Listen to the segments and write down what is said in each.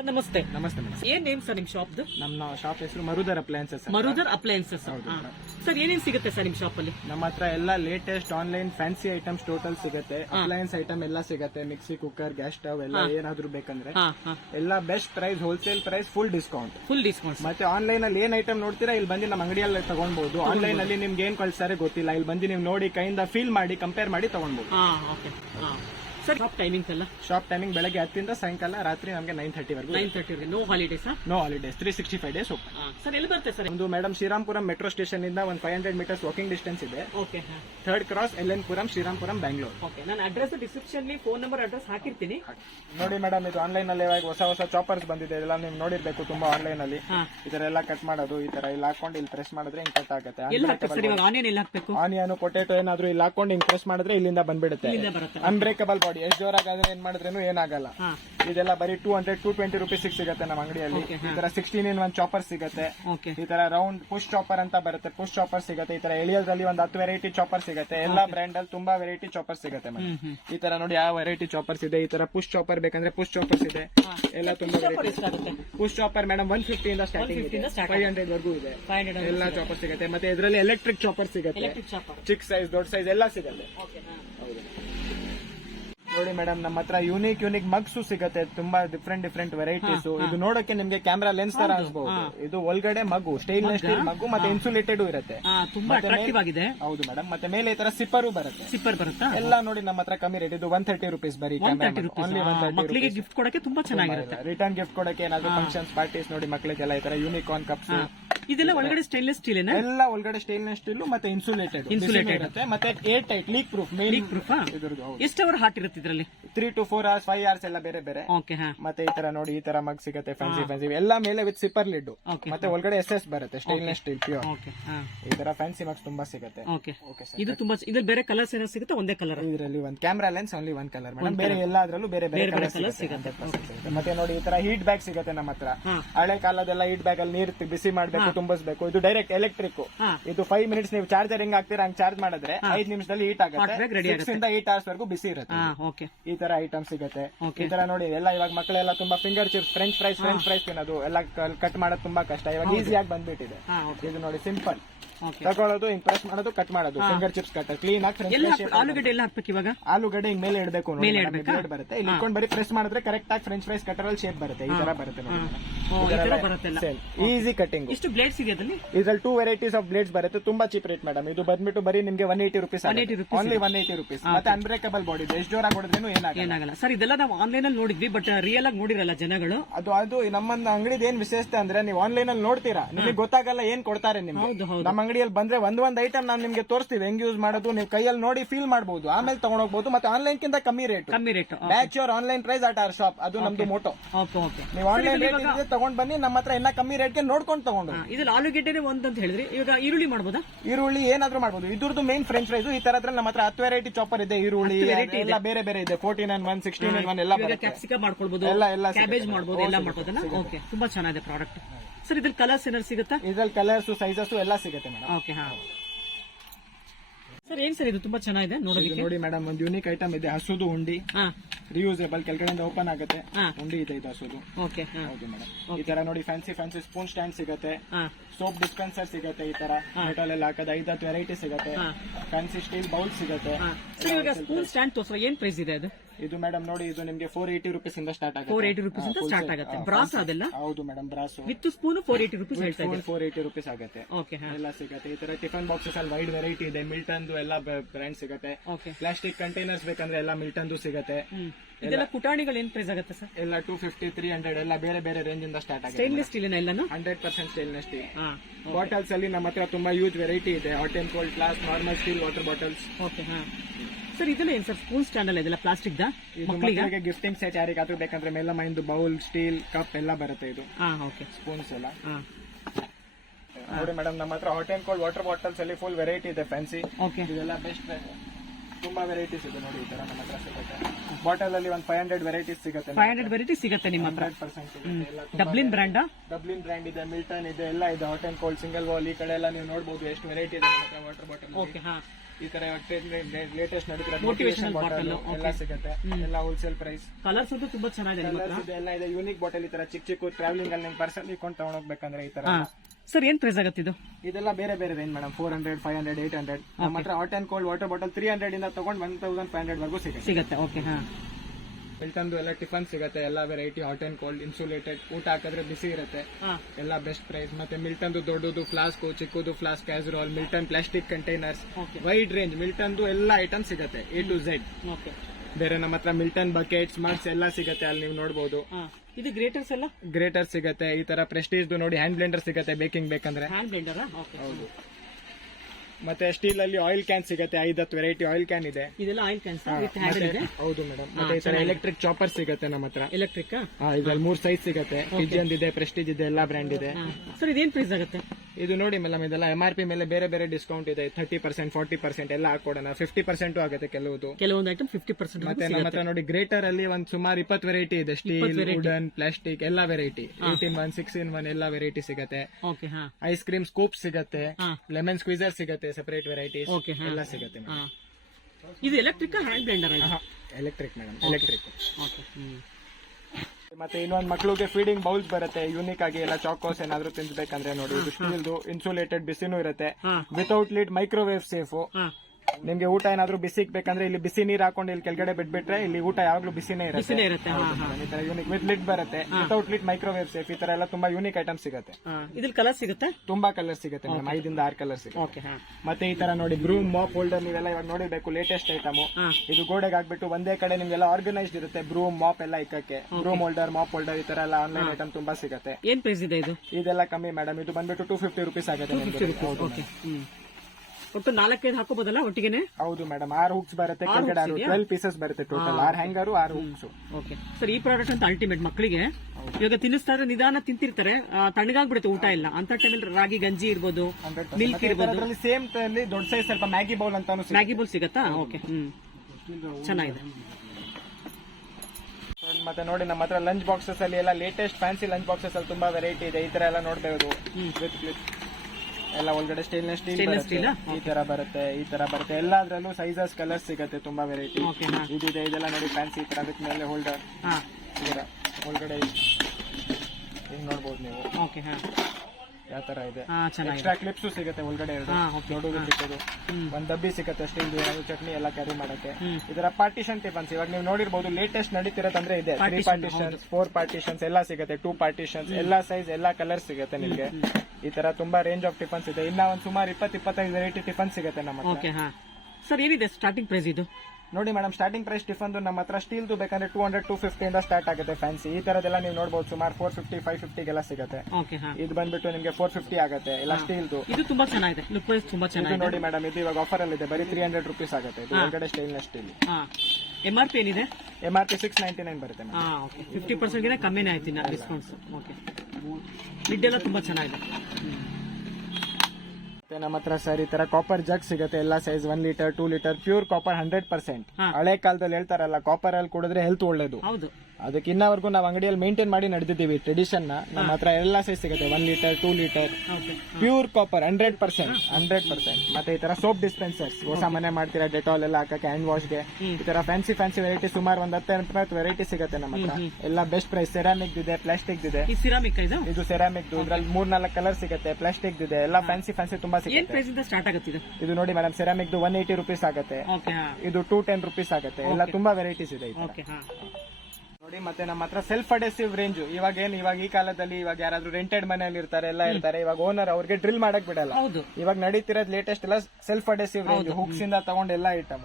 Sir ನಮಸ್ತೆ. ನಮಸ್ತೆ madam ಏನ್ ನೇಮ್ ಸರ್ ನಿಮ್ ಶಾಪ್ ನಮ್ಮ ಶಾಪ್ ಹೆಸರು Marudhar appliances Marudhar appliances sir ಏನೇನ್ ಸಿಗುತ್ತೆ ಸರ್ ನಿಮ್ ಶಾಪ್ ಅಲ್ಲಿ? ನಮ್ಮ ಹತ್ರ ಎಲ್ಲ latest online fancy items total ಸಿಗುತ್ತೆ. ಅಪ್ಲಯನ್ಸ್ ಐಟಮ್ ಎಲ್ಲ ಸಿಗುತ್ತೆ. ಮಿಕ್ಸಿ ಕುಕ್ಕರ್ ಗ್ಯಾಸ್ ಸ್ಟವ್ ಎಲ್ಲ ಏನಾದ್ರು ಬೇಕಂದ್ರೆ. ಎಲ್ಲ best price wholesale price full discount full discount ಮತ್ತೆ ಆನ್ಲೈನ್ ಅಲ್ಲಿ ಏನ್ ಐಟಮ್ ನೋಡ್ತೀರಾ ಇಲ್ಲಿ ಬಂದು ನಮ್ಮ ಅಂಗಡಿಯಲ್ಲಿ ತಗೊಳ್ಬಹುದು ಆನ್ಲೈನ್ ಅಲ್ಲಿ ನಿಮ್ಗೆ ಏನ್ ಕಳ್ಸಾರೆ ಗೊತ್ತಿಲ್ಲ. ಇಲ್ಲಿ ಬಂದು ನೀವು ನೋಡಿ ಕೈಯಿಂದ ಫೀಲ್ ಮಾಡಿ ಕಂಪೇರ್ ಮಾಡಿ ತಗೊಳ್ಬಹುದು ಹಾ. ಸರ್. ಶಾಪ್ ಟೈಮಿಂಗ್ಸ್ ಎಲ್ಲ? ಶಾಪ್ ಟೈಮಿಂಗ್ ಬೆಳಗ್ಗೆ ಹತ್ತಿಂದ ಸಾಯಂಕಾಲ ರಾತ್ರಿ ನಮಗೆ ನೈನ್ ತರ್ಟಿ ವರೆಗೂ nine thirty no holidays no holidays three sixty five days open sir ಎಲ್ಲಿ ಬರುತ್ತೆ ಸರ್? ಒಂದು ಮೇಡಮ್ ಶ್ರೀರಾಮ್ಪುರಂ ಮೆಟ್ರೋ ಸ್ಟೇಷನ್ ಇಂದ ಒಂದು five hundred meters walking distance ಇದೆ. Okay third cross L N Puram Shrirampuram Bangalore okay ನಾನು address description phone number address ಹಾಕಿರ್ತೀನಿ. ನೋಡಿ madam ಇದು ಆನ್ಲೈನ್ ಅಲ್ಲಿ ಇವಾಗ ಹೊಸ ಹೊಸ ಚಾಪರ್ಸ್ ಬಂದಿದೆ. ಇದೆಲ್ಲ ನೀವು ನೋಡಿರ್ಬೇಕು ತುಂಬಾ ಆನ್ಲೈನ್ ಅಲ್ಲಿ. ಈ ತರ ಎಲ್ಲ ಕಟ್ ಮಾಡೋದು ಈ ತರ ಇಲ್ಲಿ ಹಾಕೊಂಡು ಇಲ್ಲಿ ಪ್ರೆಸ್ ಮಾಡಿದ್ರೆ ಹಿಂಗ್ ಕಟ್ ಆಗುತ್ತೆ. ಎಲ್ಲಿ ಆನಿಯನ್ ಪೊಟೇಟೋ ಏನಾದ್ರು ಇಲ್ಲಿ ಹಾಕೊಂಡು ಹಿಂಗ್ ಪ್ರೆಸ್ ಮಾಡಿದ್ರೆ ಇಲ್ಲಿಂದ ಬಂದ್ಬಿಡುತ್ತೆ. ಅನ್ಬ್ರೇಕಬಲ್ ಬಾಡಿ ಎಷ್ಟು ಜೋರಾಗಾದ್ರೆ ಏನ್ ಮಾಡಿದ್ರೇನು ಏನಾಗಲ್ಲ. ಇದೆಲ್ಲ ಬರೀ two hundred two twenty rupees ಸಿಗುತ್ತೆ ನಮ್ಮ ಅಂಗಡಿಯಲ್ಲಿ. ಈ ತರ ಸಿಕ್ಸ್ಟೀನ್ ಇನ್ ಒನ್ ಚಾಪರ್ ಸಿಗುತ್ತೆ. ಈ ತರ ರೌಂಡ್ ಪುಷ್ ಚಾಪರ್ ಅಂತ ಬರುತ್ತೆ. ಪುಷ್ ಚಾಪರ್ ಸಿಗುತ್ತೆ. ಈ ತರ ಎಳಿಯೋದ್ರಲ್ಲಿ ಒಂದು ಹತ್ತು ವೆರೈಟಿ ಚಾಪರ್ ಸಿಗುತ್ತೆ. ಎಲ್ಲಾ ಬ್ರ್ಯಾಂಡ್ ಅಲ್ಲಿ ತುಂಬಾ ವೆರೈಟಿ ಚಾಪರ್ ಸಿಗುತ್ತೆ ಈ ತರ ನೋಡಿ ಯಾವ ವೆರೈಟಿ ಚಾಪರ್ಸ್ ಇದೆ. ಈ ತರ ಪುಷ್ ಚಾಪರ್ ಬೇಕಂದ್ರೆ ಪುಷ್ ಚಾಪರ್ಸ್ ಇದೆ. ಎಲ್ಲ ತುಂಬಾ push chopper madam one fifty ಇಂದ ಸ್ಟಾರ್ಟಿಂಗ್ 150 ಇಂದ start ಫೈವ್ ಹಂಡ್ರೆಡ್ ವರ್ಗೂ ಇದೆ. ಎಲ್ಲಾ ಚಾಪರ್ ಸಿಗುತ್ತೆ. ಮತ್ತೆ ಇದರಲ್ಲಿ ಎಲೆಕ್ಟ್ರಿಕ್ ಚಾಪರ್ ಸಿಗುತ್ತೆ. ಚಿಕ್ಕ ಸೈಜ್ ದೊಡ್ಡ ಸೈಜ್ ಎಲ್ಲ ಸಿಗುತ್ತೆ. ನೋಡಿ ಮೇಡಮ್ ನಮ್ಮ ಹತ್ರ ಯೂನಿಕ್ ಯೂನಿಕ್ ಮಗ್ಸು ಸಿಗುತ್ತೆ. ತುಂಬಾ ಡಿಫ್ರೆಂಟ್ ಡಿಫ್ರೆಂಟ್ ವೆರೈಟೀಸ್ ಇದು ನೋಡಕ್ಕೆ ನಿಮ್ಗೆ ಕ್ಯಾಮ್ರಾ ಲೆನ್ಸ್ ತರ ಅನ್ಸಬಹುದು ಇದು ಒಳಗಡೆ ಮಗು ಸ್ಟೈನ್ಲೆಸ್ ಸ್ಟೀಲ್ ಮಗು ಮತ್ತೆ ಇನ್ಸುಲೇಟೆಡ್ ಇರುತ್ತೆ. ತುಂಬಾ ಅಟ್ರಾಕ್ಟಿವ್ ಆಗಿದೆ. ಹೌದು ಮೇಡಮ್ ಮತ್ತೆ ಮೇಲೆ ಈ ತರ ಸಿಪ್ಪರು ಬರುತ್ತೆ. ಸಿಪ್ಪರ್ ಬರುತ್ತೆ? ಎಲ್ಲ ನೋಡಿ ನಮ್ಮ ಹತ್ರ ಕಮ್ಮಿ ರೇಟ್ ಇದು ಒನ್ ರುಪೀಸ್ ಬರೀ ತರ್ಟಿ ರುಪೀಸ್ ಒನ್ ಮಕ್ಕಳಿಗೆ ಗಿಫ್ಟ್ ಕೊಡಕ್ಕೆ ತುಂಬಾ ಚೆನ್ನಾಗಿರುತ್ತೆ. ರಿಟರ್ನ್ ಗಿಫ್ಟ್ ಕೊಡಕ್ಕೆ ಏನಾದ್ರು ಫಂಕ್ಷನ್ಸ್ ಪಾರ್ಟೀಸ್ ನೋಡಿ ಮಕ್ಕಳಿಗೆಲ್ಲ ಈ ತರ ಯೂನಿಕಾರ್ನ್ ಕಪ್ಸ್ ಇದೆಲ್ಲ ಒಳಗಡೆ ಸ್ಟೈನ್ಲೆಸ್ ಸ್ಟೀಲ್ ಎಲ್ಲ ಒಳಗಡೆ ಸ್ಟೈನ್ಲೆಸ್ ಸ್ಟೀಲ್ ಮತ್ತೆ ಇನ್ಸುಲೇಟೆಡ್ ಇನ್ಸುಲೇಟೆಡ್ ಇರುತ್ತೆ. ಮತ್ತೆ air tight leak proof main proof ಇದ್ರದ್ದು ಎಷ್ಟು ಅವರ್ ಹಾಟ್ ಇರುತ್ತೆ ಇದರಲ್ಲಿ? Three to four hours five hours ಎಲ್ಲ ಬೇರೆ ಬೇರೆ. ಓಕೆ ಮತ್ತೆ ಈ ತರ ನೋಡಿ ಈ ತರ ಮಗ್ ಸಿಗುತ್ತೆ ಫ್ಯಾನ್ಸಿ ಫ್ಯಾನ್ಸಿ ಎಲ್ಲ ಮೇಲೆ ವಿತ್ ಸಿಪರ್ ಲಿಡ್ ಮತ್ತೆ ಒಳಗಡೆ ಎಸ್ ಎಸ್ ಬರುತ್ತೆ ಸ್ಟೈನ್ಲೆಸ್ ಸ್ಟೀಲ್ ಪ್ಯೂರ್ ಈ ತರ ಫ್ಯಾನ್ಸಿ ಮಗ್ಸ್ ತುಂಬಾ ಸಿಗುತ್ತೆ. ಓಕೆ ಇದು ತುಂಬಾ ಇದ್ರ ಬೇರೆ ಕಲರ್ಸ್ ಏನೋ ಸಿಗುತ್ತೆ? ಒಂದೇ ಕಲರ್ ಇದರಲ್ಲಿ ಒಂದು ಕ್ಯಾಮ್ರಾ ಲೆನ್ಸ್ ಓನ್ಲಿ ಒಂದ್ ಕಲರ್ ಮೇಡಮ್ ಬೇರೆ ಎಲ್ಲಾದ್ರಲ್ಲೂ ಬೇರೆ ಬೇರೆ ಕಲರ್ ಸಿಗುತ್ತೆ. ಸಿಗುತ್ತೆ. 100% ಸಿಗುತ್ತೆ. ಮತ್ತೆ ನೋಡಿ ಈ ತರ ಹೀಟ್ ಬ್ಯಾಗ್ ಸಿಗುತ್ತೆ ನಮ್ಮ ಹತ್ರ. ಹಳೆ ಕಾಲದೆಲ್ಲ ಹೀಟ್ ಬ್ಯಾಗ್ ಅಲ್ಲಿ ನೀರು ಬಿಸಿ ಮಾಡ್ಬೇಕು ತುಂಬಿಸ್ಬೇಕು. ಇದು ಡೈರೆಕ್ಟ್ ಎಲೆಕ್ಟ್ರಿಕ್ ಇದು ಫೈವ್ ಮಿನಿಟ್ಸ್ ನೀವು ಚಾರ್ಜರ್ ಹೆಂಗ್ ಹಾಕ್ತೀರಾ ಹಂಗ್ ಚಾರ್ಜ್ ಮಾಡಿದ್ರೆ ಐದ್ ನಿಮಿಷದಲ್ಲಿ ಹೀಟ್ ಆಗುತ್ತೆ. ಇಂದ ಏಟ್ ಅವರ್ಸ್ ವರೆಗೂ ಬಿಸಿ ಇರುತ್ತೆ ಈ ತರ ಐಟಮ್ ಸಿಗುತ್ತೆ. ಈ ತರ ನೋಡಿ ಎಲ್ಲ ಇವಾಗ ಮಕ್ಕಳೆಲ್ಲ ತುಂಬಾ finger chips French fries French fries ತಿನ್ನೋದು ಎಲ್ಲ ಕಟ್ ಮಾಡೋದು ತುಂಬಾ ಕಷ್ಟ. ಇವಾಗ ಈಸಿಯಾಗಿ ಬಂದ್ಬಿಟ್ಟಿದೆ. ಇದು ನೋಡಿ ಸಿಂಪಲ್ ತಗೊಳ್ಳೋದು ಇಂಪ್ರೆಸ್ ಮಾಡೋದು ಕಟ್ ಮಾಡೋದು. ಫಿಂಗರ್ ಚಿಪ್ಸ್ ಕಟ್ ಕ್ಲೀನ್ ಆಗಿ ಆಲೂಗಡ್ಡೆ ಎಲ್ಲ ಹಾಕ್ಬೇಕು ಇವಾಗ? ಆಲೂಗಡ್ಡೆ ಹಿಂಗ್ ಮೇಲೆ ಇಡಬೇಕು? ಬರುತ್ತೆ. ಇಲ್ಲಿ ಇಟ್ಕೊಂಡು ಬರೀ ಪ್ರೆಸ್ ಮಾಡಿದ್ರೆ ಕರೆಕ್ಟ್ ಆಗಿ ಫ್ರೆಂಚ್ ಫ್ರೈಸ್ ಕಟರ್ ಅಲ್ಲಿ ಶೇಪ್ ಬರುತ್ತೆ. ಈ ತರ ಬರುತ್ತೆ ಈಸಿ ಕಟಿಂಗ್ ಇಷ್ಟು ಬ್ಲೇಡ್ಸ್ ಇದೆ ಅದರಲ್ಲಿ? ಇದ್ರಲ್ಲಿ ಟೂ ವೆರೈಟೀಸ್ ಆಫ್ ಬ್ಲೇಡ್ಸ್ ಬರುತ್ತೆ. ತುಂಬಾ ಚೀಪ್ ರೇಟ್ ಮೇಡಮ್. ಇದು ಬಂದ್ಬಿಟ್ಟು ಬರೀ ನಿಮ್ಗೆ one eighty rupees 180 rupees only one eighty rupees ಮತ್ತೆ ಅನ್ಬ್ರೇಕಬಲ್ ಬಾಡಿ ಎಷ್ಟು ಜೋರಾಗಿ ಹೊಡೆದ್ರೇನು ಏನಾಗಲ್ಲ. ಸರ್ ಇದೆಲ್ಲ ನಾವು ಆನ್ಲೈನ್ ಅಲ್ಲಿ ನೋಡಿದ್ವಿ ಬಟ್ ರಿಯಲ್ ಆಗಿ ನೋಡಿರಲ್ಲ ಜನಗಳು. ಅದು ಅದು ನಮ್ಮ ಅಂಗಡಿದ ಏನ್ ವಿಶೇಷತೆ ಅಂದ್ರೆ ನೀವು ಆನ್ಲೈನ್ ಅಲ್ಲಿ ನೋಡ್ತೀರಾ. ನಿಮಗೆ ಗೊತ್ತಾಗಲ್ಲ ಏನ್ ಕೊಡ್ತಾರೆ ನಿಮ್ಗೆ. ನಮ್ಮ ಅಂಗಡಿಯಲ್ಲಿ ಬಂದ್ರೆ ಒಂದ್ ಒಂದ್ ಐಟಮ್ ನಾನು ನಿಮ್ಗೆ ತೋರಿಸ್ತೀವಿ. ಹೆಂಗ್ ಯೂಸ್ ಮಾಡೋದು ನೀವು ಕೈಯಲ್ಲಿ ನೋಡಿ ಫೀಲ್ ಮಾಡಬಹುದು ಆಮೇಲೆ ತಗೊಂಡೋಗ್ಬಹುದು ಮತ್ತೆ ಆನ್ಲೈನ್ ಕಿಂತ ಕಮ್ಮಿ ರೇಟ್ ಕಮ್ಮಿ rate match your online price at our shop ಅದು ನಮ್ದು ಮೋಟೋ ಓಕೆ ಓಕೆ ನೀವು ಆನ್ಲೈನ್ ರೇಟ್ ಇದೆ ತಗೊಂಡ್ ಬನ್ನಿ ನಮ್ಮ ಹತ್ರ ಎಲ್ಲ ಕಮ್ಮಿ ರೇಟ್ಗೆ ನೋಡ್ಕೊಂಡು ತಗೊಂಡು ಇದ್ರಲ್ಲಿ ಆಲೂಗೆಡ್ಡೆ ಒಂದ್ ಅಂತ ಹೇಳಿದ್ರಿ. ಇವಾಗ ಈರುಳ್ಳಿ ಮಾಡ್ಬೋದಾ? ಈರುಳ್ಳಿ ಏನಾದ್ರೂ ಮಾಡಬಹುದು ಇದ್ರದ್ದು ಮೇನ್ ಫ್ರೆಂಚ್ ಫ್ರೈಸ್ ಈ ತರದ್ರಲ್ಲಿ ನಮ್ಮ ಹತ್ರ ಹತ್ತು ವೆರೈಟಿ ಚಾಪರ್ ಇದೆ ಈರುಳ್ಳಿ ಎಲ್ಲ ಬೇರೆ ಬೇರೆ ಇದೆ. Forty nine one sixteen nine one ಎಲ್ಲ ಇವಾಗ ಬರುತ್ತೆ. ಕ್ಯಾಪ್ಸಿಕಮ್ ಮಾಡ್ಕೊಳ್ಬಹುದು ಎಲ್ಲ ಎಲ್ಲ ಕ್ಯಾಬೇಜ್ ಮಾಡ್ಬೋದು ಎಲ್ಲ ಮಾಡ್ಬೋದಲ್ಲ? ಓಕೆ ತುಂಬಾ ಚೆನ್ನಾಗಿದೆ ಪ್ರಾಡಕ್ಟ್ ಸರ್ ಇದ್ರಲ್ಲಿ ಕಲರ್ಸ್ ಏನಾದ್ರು ಸಿಗುತ್ತಾ? ಇದ್ರಲ್ಲಿ ಕಲರ್ಸ್ ಸೈಜಸ್ ಎಲ್ಲ ಸಿಗುತ್ತೆ ಮೇಡಮ್ ಓಕೆ ಹಾ. ಸರ್ ಏನ್ ಸರ್ ಇದು? ತುಂಬಾ ಚೆನ್ನಾಗಿದೆ ನೋಡಿ ನೋಡಿ ಮೇಡಮ್ ಒಂದು ಯೂನಿಕ್ ಐಟಮ್ ಇದೆ ಹಸುದು ಉಂಡಿ. ಹಾ. ರಿಯೂಸೇಬಲ್ ಕೆಳಗಡೆಯಿಂದ ಓಪನ್ ಆಗುತ್ತೆ. ಹಾ. ಉಂಡಿ ಇದೆ ಇದು ಹಸುದು. ಓಕೆ ಹಾ. ಹೌದು ಮೇಡಮ್ ಈ ತರ ನೋಡಿ ಫ್ಯಾನ್ಸಿ ಫ್ಯಾನ್ಸಿ ಸ್ಪೂನ್ ಸ್ಟ್ಯಾಂಡ್ ಸಿಗುತ್ತೆ. ಹಾ. ಸೋಪ್ ಡಿಸ್ಪೆನ್ಸರ್ ಸಿಗುತ್ತೆ ಈ ತರ. ಮೆಟಲ್ ಎಲ್ಲ ಹಾಕದ ಐದತ್ತು ವೆರೈಟಿ ಸಿಗುತ್ತೆ. ಹಾ. ಫ್ಯಾನ್ಸಿ ಸ್ಟೀಲ್ ಬೌಲ್ ಸಿಗುತ್ತೆ. ಹಾ. ಸರ್ ಇವಾಗ ಸ್ಪೂನ್ ಸ್ಟ್ಯಾಂಡ್ ತೋರ್ಸುವ ಏನ್ ಪ್ರೈಸ್ ಇದೆ ಅದು? ಇದು ಮೇಡಮ್ ನೋಡಿ ಇದು ನಿಮಗೆ ಫೋರ್ ಏಯ್ಟಿ ರುಪೀಸ್ ಇಂದ ಸ್ಟಾರ್ಟ್ ಆಗುತ್ತೆ. ಫೋರ್ ಏಯ್ಟಿ ರುಪೀಸ್ ಇಂದ ಸ್ಟಾರ್ಟ್ ಆಗುತ್ತೆ. ಬ್ರಾಸ್ ಅದೆಲ್ಲ? ಹೌದು madam brass with spoon four eighty rupees ಹೇಳ್ತಾ ಇದ್ದಾರೆ ಫೋರ್ ಏಟಿ ರುಪೀಸ್ ಆಗುತ್ತೆ. ಓಕೆ ಎಲ್ಲ ಸಿಗುತ್ತೆ. ಈ ತರ ಟಿಫನ್ ಬಾಕ್ಸಸ್ ಅಲ್ಲಿ ವೈಡ್ ವೆರೈಟಿ ಇದೆ. ಮಿಲ್ಟನ್ ಎಲ್ಲ ಬ್ರ್ಯಾಂಡ್ ಸಿಗುತ್ತೆ. ಓಕೆ ಪ್ಲಾಸ್ಟಿಕ್ ಕಂಟೈನರ್ಸ್ ಬೇಕಂದ್ರೆ ಎಲ್ಲ ಮಿಲ್ಟನ್ ಸಿಗುತ್ತೆ. ಇದೆಲ್ಲ ಪುಟಾಣಿಗಳು ಏನ್ ಪ್ರೈಸ್ ಆಗುತ್ತೆ ಸರ್ ಎಲ್ಲ ಟೂ ಫಿಫ್ಟಿ ತ್ರೀ ಹಂಡ್ರೆಡ್ ಎಲ್ಲ ಬೇರೆ ಬೇರೆ ರೇಂಜ್ ಇಂದ ಸ್ಟಾರ್ಟ್ ಆಗುತ್ತೆ ಸ್ಟೈನ್ಲೆಸ್ ಸ್ಟೀಲ್ ಎಲ್ಲಾನು? Hundred percent stainless steel bottles ಅಲ್ಲಿ ನಮ್ಮ ಹತ್ರ ತುಂಬಾ ಯೂಸ್ ವೆರೈಟಿ ಇದೆ. Hot and cold glass normal steel water bottles okay sir ಇದೆಲ್ಲ ಏನ್ ಸರ್ ಸ್ಪೂನ್ ಸ್ಟ್ಯಾಂಡ್ ಅಲ್ಲ ಇದೆಲ್ಲ ಪ್ಲಾಸ್ಟಿಕ್ ದ? ಮಕ್ಕಳಿಗೆ? ಮಕ್ಕಳಿಗೆ ಗಿಫ್ಟಿಂಗ್ ಸೆಟ್ ಯಾರಿಗಾದ್ರೂ ಬೇಕಂದ್ರೆ ಮೈಂದು ಬೌಲ್ ಸ್ಟೀಲ್ ಕಪ್ ಎಲ್ಲ ಬರುತ್ತೆ ಇದು. ಹಾ ಓಕೆ ಸ್ಪೂನ್ಸ್ ಎಲ್ಲ. ಹಾ. ನೋಡಿ ಮೇಡಮ್ ನಮ್ಮ ಹತ್ರ hot and cold water bottles ಅಲ್ಲಿ ಫುಲ್ ವೆರೈಟಿ ಇದೆ ಫ್ಯಾನ್ಸಿ ಓಕೆ ಇದೆಲ್ಲ ಬೆಸ್ಟ್ ತುಂಬಾ ವೆರೈಟೀಸ್ ಇದೆ ನೋಡಿ ಈ ತರ ನಮ್ಮ ಹತ್ರ ಸಿಗುತ್ತೆ. ಬಾಟಲ್ ಅಲ್ಲಿ ಒಂದು ಫೈವ್ ಹಂಡ್ರೆಡ್ ವೆರೈಟೀಸ್ ಸಿಗುತ್ತೆ ಫೈವ್ ಹಂಡ್ರೆಡ್ ವೆರೈಟಿ ಸಿಗತ್ತೆ ನಿಮ್ಮ ಹತ್ರ? ಹಂಡ್ರೆಡ್ ಪರ್ಸೆಂಟ್ ಎಲ್ಲ ಡಬ್ಲಿನ್ ಬ್ರ್ಯಾಂಡಾ ಡಬ್ಲಿನ್ ಬ್ರ್ಯಾಂಡ್ ಇದೆ ಮಿಲ್ಟನ್ ಇದೆ ಎಲ್ಲ ಇದೆ hot and cold single wall ಈ ಕಡೆ ಎಲ್ಲ ನೀವು ನೋಡಬಹುದು ಎಷ್ಟು ವೆರೈಟಿ ಇದೆ ನಮ್ಮ ಹತ್ರ ವಾಟರ್ ಬಾಟಲ್ ಓಕೆ ಹಾ. ಈ ತರ ಲೇಟೆಸ್ಟ್ ನಡೀತಿರೋ ಮೋಟಿವೇಶನ್ ಬಾಟಲ್ ಎಲ್ಲ ಸಿಗುತ್ತೆ. ಎಲ್ಲ ಹೋಲ್ಸೇಲ್ ಪ್ರೈಸ್ ಕಲರ್ಸ್ ಅಂತೂ ತುಂಬಾ ಚೆನ್ನಾಗಿದೆ ನಿಮ್ಮ ಹತ್ರ. ಇದೆ ಎಲ್ಲ ಇದೆ. ಯೂನಿಕ್ ಬಾಟಲ್ ಈ ತರ ಚಿಕ್ಕ ಚಿಕ್ಕ ಟ್ರಾವೆಲಿಂಗ್ ಅಲ್ಲಿ ನಿಮ್ ಪರ್ಸನ್ ಇಟ್ಕೊಂಡು ತಗೊಂಡೋಗ್ಬೇಕಂದ್ರೆ ಈ ತರ ಹಾ. ಸರ್ ಏನ್ ಪ್ರೈಸ್ ಆಗತ್ತೆ ಇದು? ಇದೆಲ್ಲ ಬೇರೆ ಬೇರೆ range madam four hundred five hundred eight hundred ನಮ್ಮ ಹತ್ರ hot and cold water bottle three hundred ಇಂದ ತಗೊಂಡ್ ಒನ್ ತೌಸಂಡ್ ಫೈವ್ ಹಂಡ್ರೆಡ್ ವರ್ಗೂ ಸಿಗುತ್ತೆ. ಸಿಗತ್ತೆ ಓಕೆ ಹಾ. ಮಿಲ್ಟನ್ದು ಎಲ್ಲ ಟಿಫನ್ ಸಿಗುತ್ತೆ ಎಲ್ಲ variety hot and cold insulated ಊಟ ಹಾಕಿದ್ರೆ ಬಿಸಿ ಇರುತ್ತೆ. ಎಲ್ಲ ಬೆಸ್ಟ್ ಪ್ರೈಸ್ ಮತ್ತೆ ಮಿಲ್ಟನ್ದು ದೊಡ್ಡದು ಫ್ಲಾಸ್ಕ್ ಚಿಕ್ಕದು flask casserole Milton plastic containers wide range ಮಿಲ್ಟನ್ದು ಎಲ್ಲ ಐಟಮ್ ಸಿಗುತ್ತೆ ಎ ಟು ಝೆಡ್ ಬೇರೆ ನಮ್ಮ ಹತ್ರ ಮಿಲ್ಟನ್ ಬಕೆಟ್ಸ್ ಮಾರ್ಕ್ಸ್ ಎಲ್ಲ ಸಿಗುತ್ತೆ ಅಲ್ಲಿ ನೀವು ನೋಡಬಹುದು ಇದು ಗ್ರೇಟರ್ಸ್ ಎಲ್ಲ? ಗ್ರೇಟರ್ ಸಿಗುತ್ತೆ ಈ ತರ ಪ್ರೆಸ್ಟೀಜ್ ನೋಡಿ ಹ್ಯಾಂಡ್ ಬ್ಲೆಂಡರ್ ಸಿಗುತ್ತೆ ಬೇಕಿಂಗ್ ಬೇಕಂದ್ರೆ. ಹ್ಯಾಂಡ್ ಬ್ಲೆಂಡರ್ ಹೌದು. ಮತ್ತೆ ಸ್ಟೀಲ್ ಅಲ್ಲಿ ಆಯಿಲ್ ಕ್ಯಾನ್ ಸಿಗುತ್ತೆ ಹತ್ತು ವೆರೈಟಿ ಆಯಿಲ್ ಕ್ಯಾನ್ ಇದೆ. ಇದೆಲ್ಲ ಆಯಿಲ್ ಕ್ಯಾನ್ಸ್ ವಿತ್ ಹ್ಯಾಂಡಲ್ ಇದೆ? ಹೌದು ಮೇಡಮ್ ಮತ್ತೆ ಈ ತರ ಎಲೆಕ್ಟ್ರಿಕ್ ಚಾಪರ್ ಸಿಗುತ್ತೆ ನಮ್ಮ ಹತ್ರ. ಎಲೆಕ್ಟ್ರಿಕ್ ಇದ್ರಲ್ಲಿ ಮೂರ್ ಸೈಜ್ ಸಿಗುತ್ತೆ. ಪಿಜನ್ ಇದೆ ಪ್ರೆಸ್ಟೀಜ್ ಇದೆ ಎಲ್ಲಾ ಬ್ರ್ಯಾಂಡ್ ಇದೆ. ಸರ್ ಇದೇನ್ ಪ್ರೈಸ್ ಆಗುತ್ತೆ? ಇದು ನೋಡಿ ಮೇಡಮ್ ಇದೆಲ್ಲ ಎಂ ಆರ್ ಪಿ ಮೇಲೆ ಬೇರೆ ಬೇರೆ ಡಿಸ್ಕೌಂಟ್ ಇದೆ. ಥರ್ಟಿ ಪರ್ಸೆಂಟ್ ಫಾರ್ಟಿ ಪರ್ಸೆಂಟ್ ಎಲ್ಲ ಹಾಕೊಡೋಣ. ಫಿಫ್ಟಿ ಪರ್ಸೆಂಟ್ ಆಗುತ್ತೆ ಕೆಲವುದು. ಕೆಲವೊಂದು ಐಟಮ್ ಫಿಫ್ಟಿ ಪರ್ಸೆಂಟ್ ಮತ್ತೆ ನಮ್ಮ ಹತ್ರ ನೋಡಿ ಗ್ರೇಟರ್ ಅಲ್ಲಿ ಒಂದ್ ಸುಮಾರು ಇಪ್ಪತ್ತು ವೆರೈಟಿ ಇದೆ. ಸ್ಟೀಲ್ ವುಡನ್ ಪ್ಲಾಸ್ಟಿಕ್ ಎಲ್ಲ variety eight in one six in one ಎಲ್ಲಾ ವೆರೈಟಿ ಸಿಗುತ್ತೆ. ಐಸ್ ಕ್ರೀಮ್ ಸ್ಕೂಪ್ ಸಿಗುತ್ತೆ. ಲೆಮನ್ ಸ್ಕ್ವೀಸರ್ ಸಿಗುತ್ತೆ ಸೆಪರೇಟ್ ವೆರೈಟಿ ಎಲ್ಲ ಸಿಗುತ್ತೆ ಇದು electric hand blender electric madam electric ಮತ್ತೆ ಇನ್ನೊಂದ್ ಮಕ್ಳಿಗೆ ಫೀಡಿಂಗ್ ಬೌಲ್ಸ್ ಬರುತ್ತೆ. ಯೂನಿಕ್ ಆಗಿ ಎಲ್ಲ ಚಾಕೋಸ್ ಏನಾದ್ರು ತಿನ್ಬೇಕಂದ್ರೆ ನೋಡಿ. ಇದು ಸ್ಟೀಲ್ದು ಇನ್ಸುಲೇಟೆಡ್ ಬಿಸಿನೂ ಇರುತ್ತೆ. ವಿತೌಟ್ ಲೀಡ್ ಮೈಕ್ರೋವೇವ್ ಸೇಫು ನಿಮ್ಗೆ ಊಟ ಏನಾದ್ರು ಬಿಸಿ ಬೇಕಂದ್ರೆ ಇಲ್ಲಿ ಬಿಸಿ ನೀರ್ ಹಾಕೊಂಡು ಇಲ್ಲಿ ಕೆಳಗಡೆ ಬಿಟ್ಬಿಟ್ರೆ ಇಲ್ಲಿ ಊಟ ಯಾವಾಗ್ಲೂ ಬಿಸಿನೇ ಇರುತ್ತೆ. ಬಿಸಿನೇ ಇರುತ್ತೆ ಹಾ ಹಾ. ಈ ತರ ಯೂನಿಕ್ ವಿತ್ ಲಿಡ್ ಬರುತ್ತೆ. ವಿತೌಟ್ ಲಿಡ್ ಮೈಕ್ರೋವೇವ್ ಸೇಫ್ ಈ ತರ ಎಲ್ಲ ತುಂಬಾ ಯೂನಿಕ್ ಐಟಮ್ ಸಿಗುತ್ತೆ. ಇದ್ರಲ್ಲಿ ಕಲರ್ ಸಿಗುತ್ತೆ? ತುಂಬಾ ಕಲರ್ ಸಿಗುತ್ತೆ ಮೇಡಮ್ ಐದಿಂದ ಆರ್ ಕಲರ್ ಸಿಗುತ್ತೆ. ಓಕೆ ಹಾ. ಮತ್ತೆ ಈ ತರ ನೋಡಿ ಬ್ರೂಮ್ ಮಾಪ್ ಹೋಲ್ಡರ್ ನೀವೆಲ್ಲ ಇವಾಗ ನೋಡಿರ್ಬೇಕು ಲೇಟೆಸ್ಟ್ ಐಟಮ್ ಹಾ. ಇದು ಗೋಡೆಗೆ ಹಾಕ್ಬಿಟ್ಟು ಒಂದೇ ಕಡೆ ನಿಮ್ಗೆಲ್ಲ ಆರ್ಗನೈಸ್ಡ್ ಇರುತ್ತೆ ಬ್ರೂಮ್ ಮಾಪ್ ಎಲ್ಲ ಇಕ್ಕಕ್ಕೆ. ಬ್ರೂಮ್ ಹೋಲ್ಡರ್ ಮಾಪ್ ಹೋಲ್ಡರ್ ಈ ತರ ಎಲ್ಲ ಆನ್ಲೈನ್ ಐಟಮ್ ತುಂಬಾ ಸಿಗುತ್ತೆ. ಏನ್ ಪ್ರೈಸ್ ಇದೆ ಇದು? ಇದೆಲ್ಲ ಕಮ್ಮಿ ಮೇಡಮ್ ಇದು ಬಂದ್ಬಿಟ್ಟು ಟೂ ಫಿಫ್ಟಿ ರುಪೀಸ್ ಆಗುತ್ತೆ ನಿಮ್ಗೆ. Okay hmm. ಒಟ್ಟು ನಾಲ್ಕೈದು ಹಾಕೋಬಹುದಲ್ಲ ಒಟ್ಟಿಗೆನೆ? ಹೌದು ಮೇಡಮ್ ಆರು ಹುಕ್ಸ್ ಬರುತ್ತೆ ಕೆಳಗಡೆ ಆರು ಟ್ವೆಲ್ ಪೀಸಸ್ ಬರುತ್ತೆ ಟೋಟಲ್ ಆರು ಹ್ಯಾಂಗರು ಆರು ಹುಕ್ಸ್ ಓಕೆ ಸರ್ ಈ ಪ್ರಾಡಕ್ಟ್ ಅಂತ ಅಲ್ಟಿಮೇಟ್ ಮಕ್ಕಳಿಗೆ ಇವಾಗ ತಿನ್ನಿಸ್ತಾ ಇದ್ರೆ ನಿಧಾನ ತಿಂತಿರ್ತಾರೆ. ಆ, ತಣ್ಣಗಾಗ್ಬಿಡುತ್ತೆ ಊಟ ಇಲ್ಲ. ಅಂತ ಟೈಮಲ್ಲಿ ರಾಗಿ ಗಂಜಿ ಇರ್ಬೋದು ಮಿಲ್ಕ್ ಇರ್ಬೋದು. ಅದರಲ್ಲಿ ಸೇಮ್ ಅಲ್ಲಿ ದೊಡ್ಡ ಸೈಜ್ ಸ್ವಲ್ಪ ಮ್ಯಾಗಿ ಬೌಲ್ ಅಂತಾನು ಸಿಗುತ್ತೆ. ಮ್ಯಾಗಿ ಬೌಲ್ ಸಿಗತ್ತಾ? Okay hmm. ಚೆನ್ನಾಗಿದೆ. ಮತ್ತೆ ನೋಡಿ ನಮ್ಮ ಹತ್ರ ಲಂಚ್ ಬಾಕ್ಸಸ್ ಅಲ್ಲಿ ಎಲ್ಲ ಲೇಟೆಸ್ಟ್ ಫ್ಯಾನ್ಸಿ ಲಂಚ್ ಬಾಕ್ಸಸ್ ಅಲ್ಲಿ ತುಂಬಾ ವೆರೈಟಿ ಇದೆ. ಈ ತರ ಎಲ್ಲ ನೋಡಬಹುದು ಎಲ್ಲ ಒಳಗಡೆ ಸ್ಟೇನ್ಲೆಸ್ ಸ್ಟೀಲ್ ಈ ತರ ಬರುತ್ತೆ ಈ ತರ ಬರುತ್ತೆ. ಎಲ್ಲಾದ್ರಲ್ಲೂ ಸೈಜಸ್ ಕಲರ್ಸ್ ಸಿಗುತ್ತೆ ತುಂಬಾ ವೆರೈಟಿ ಇದಿದೆ ಇದೆಲ್ಲ ನೋಡಿ ಫ್ಯಾನ್ಸಿ ಈ ತರ. ಅದಕ್ಕೆ ಮೇಲೆ ಹೋಲ್ಡರ್ ಒಳಗಡೆ ಹಿಂಗ್ ನೋಡ್ಬೋದು ನೀವು. ಓಕೆ ಹಾ. ಯಾವ ತರ ಇದೆ? ಹಾ ಚೆನ್ನಾಗಿದೆ. ಎಕ್ಸ್ಟ್ರಾ ಕ್ಲಿಪ್ಸ್ ಸಿಗುತ್ತೆ ಒಳಗಡೆ ಎರಡು. ಹಾ ಸಿಕ್ಕೋದು ಹ್ಮ್. ಒಂದ್ ಡಬ್ಬಿ ಸಿಗುತ್ತೆ ಸ್ಟೀಲ್ ಏನಾದ್ರು ಚಟ್ನಿ ಎಲ್ಲ ಕ್ಯಾರಿ ಮಾಡಕ್ಕೆ. ಹ್ಮ್. ಇದರ ಪಾರ್ಟಿಷನ್ ಟಿಫನ್ಸ್ ಇವಾಗ ನೀವು ನೋಡಿರ್ಬೋದು ಲೇಟೆಸ್ಟ್ ನಡೀತಿರೋದಂದ್ರೆ ಇದೆ. Three Partition, partitions four partitions ಎಲ್ಲ ಸಿಗುತ್ತೆ. ಟೂ ಪಾರ್ಟಿಷನ್ಸ್ ಎಲ್ಲ ಸೈಜ್ ಎಲ್ಲ ಕಲರ್ ಸಿಗುತ್ತೆ ನಿಮ್ಗೆ. ಈ ತರ ತುಂಬಾ ರೇಂಜ್ ಆಫ್ ಟಿಫನ್ಸ್ ಇದೆ. ಇನ್ನ ಒಂದ್ ಸುಮಾರು ಇಪ್ಪತ್ ಇಪ್ಪತ್ತೈದು ವೆರೈಟಿ ಟಿಫನ್ ಸಿಗುತ್ತೆ ನಮ್ಮ ಹತ್ರ. ಓಕೆ ಹಾ. ಸರ್ ಏನಿದೆ ಸ್ಟಾರ್ಟಿಂಗ್ ಪ್ರೈಸ್ ಇದು? ನೋಡಿ ಮೇಡಮ್ ಸ್ಟಾರ್ಟಿಂಗ್ ಪ್ರೈಸ್ ಟಿಫನ್ ನಮ್ಮ ಹತ್ರ ಸ್ಟೀಲ್ದು ಬೇಕಂದ್ರೆ ಟೂ ಹಂಡ್ರೆಡ್ ಟೂ ಫಿಫ್ಟಿ ಇಂದ ಸ್ಟಾರ್ಟ್ ಆಗುತ್ತೆ ಫ್ಯಾನ್ಸಿ ಈ ತರದೆಲ್ಲ ನೀವು ನೋಡಬಹುದು ಸುಮಾರು ಫೋರ್ ಫಿಫ್ಟಿ ಫೈವ್ ಫಿಫ್ಟಿಗೆಲ್ಲ ಸಿಗುತ್ತೆ. ಇದು ಬಂದ್ಬಿಟ್ಟು ನಿಮಗೆ ಫೋರ್ ಫಿಫ್ಟಿ ಆಗುತ್ತೆ ಎಲ್ಲ ಸ್ಟೀಲ್ದು ಇದು ತುಂಬಾ ಚೆನ್ನಾಗಿದೆ ಲುಕ್ ವೈಸ್ ತುಂಬಾ ಚೆನ್ನಾಗಿದೆ. ನೋಡಿ ಮೇಡಮ್ ಇದು ಇವಾಗ ಆಫರ್ ಅಲ್ಲಿ ಇದೆ ಬರೀ ತ್ರೀ ಹಂಡ್ರೆಡ್ ರುಪೀಸ್ ಆಗುತ್ತೆ ಇದು ಒಳಗಡೆ ಸ್ಟೈಲ್ನ ಸ್ಟೀಲ್ ಎಂ ಆರ್ ಪಿ ಏನಿದೆ? M R P six ninety nine ಬರುತ್ತೆ ಫಿಫ್ಟಿ ಪರ್ಸೆಂಟ್ ಕಮ್ಮಿನೇ ಆಯ್ತು ಡಿಸ್ಕೌಂಟ್ಸ್ ಓಕೆ ಮಿಡ್ ಎಲ್ಲ ತುಂಬಾ ಚೆನ್ನಾಗಿದೆ. ಮತ್ತೆ ನಮ್ಮ ಹತ್ರ ಸರ್ ಈ ತರ ಕಾಪರ್ ಜಗ್ ಸಿಗುತ್ತೆ. ಎಲ್ಲ size one litre two litre pure copper hundred percent. ಹಳೆ ಕಾಲದಲ್ಲಿ ಹೇಳ್ತಾರಲ್ಲ ಕಾಪರ್ ಅಲ್ಲಿ ಕುಡಿದ್ರೆ ಹೆಲ್ತ್ ಒಳ್ಳೇದು. ಹೌದು. ಅದಕ್ಕೆ ಇನ್ನವರೆಗೂ ನಾವು ಅಂಗಡಿಯಲ್ಲಿ ಮೇಂಟೈನ್ ಮಾಡಿ ನಡೆದಿದ್ದೀವಿ ಟ್ರೆಡಿಷನ್ ನಮ್ಮ ಹತ್ರ ಎಲ್ಲ ಸೈಜ್ ಸಿಗುತ್ತೆ. One litre two litre pure copper hundred percent hundred percent ಮತ್ತೆ ಈ ತರ ಸೋಪ್ ಡಿಸ್ಪೆನ್ಸರ್ಸ್ ಹೊಸ ಮನೆ ಮಾಡ್ತೀರಾ ಡೆಟಾಲ್ ಎಲ್ಲ ಹಾಕಕ್ಕೆ ಹ್ಯಾಂಡ್ ವಾಶ್ಗೆ. ಈ ತರ ಫ್ಯಾನ್ಸಿ ಫ್ಯಾನ್ಸಿ ವೆರೈಟಿ ಸುಮಾರು ಒಂದ್ ಹತ್ತು ವೆರೈಟಿ ಸಿಗುತ್ತೆ ನಮ್ಮ ಹತ್ರ. ಎಲ್ಲ ಬೆಸ್ಟ್ ಪ್ರೈಸ್ ಸೆರಾಮಿಕ್ ಇದೆ ಪ್ಲಾಸ್ಟಿಕ್ ಇದೆ. ಸಿರಾಮಿಕ್ ಇದು? ಸೆರಾಮಿಕ್ ಇದ್ರಲ್ಲಿ ಮೂರ್ ನಾಲ್ಕು ಕಲರ್ ಸಿಗುತ್ತೆ ಪ್ಲಾಸ್ಟಿಕ್ ಇದೆ. ಎಲ್ಲ ಫ್ಯಾನ್ಸಿ ಫ್ಯಾನ್ಸಿ ತುಂಬಾ ಸಿಗುತ್ತೆ. ಸ್ಟಾರ್ಟ್ ಆಗುತ್ತೆ ಇದು? ನೋಡಿ madam ceramic one eighty rupees ಆಗುತ್ತೆ. ಇದು ಟೂ ಟೆನ್ ರುಪೀಸ್ ಆಗುತ್ತೆ. ಎಲ್ಲ ತುಂಬಾ ವೆರೈಟೀಸ್ ಇದೆ ನೋಡಿ ಮತ್ತೆ ನಮ್ಮ ಹತ್ರ ಸೆಲ್ಫ್ ಅಡೆಸಿವ್ ರೇಂಜ್ ಇವಾಗ ಏನ್ ಇವಾಗ ಈ ಕಾಲದಲ್ಲಿ ಇವಾಗ ಯಾರಾದ್ರೂ ರೆಂಟೆಡ್ ಮನೆಯಲ್ಲಿ ಇರ್ತಾರೆ ಎಲ್ಲ ಇರ್ತಾರೆ ಇವಾಗ ಓನರ್ ಅವ್ರಿಗೆ ಡ್ರಿಲ್ ಮಾಡಕ್ ಬಿಡಲ್ಲ. ಹೌದು. ಇವಾಗ ನಡೀತಿರೋದ್ ಲೇಟೆಸ್ಟ್ ಎಲ್ಲ ಸೆಲ್ಫ್ ಅಡೆಸಿವ್ ರೇಂಜ್ ಹುಕ್ಸ್ ಇಂದ ತಗೊಂಡ್ ಎಲ್ಲ ಐಟಮ್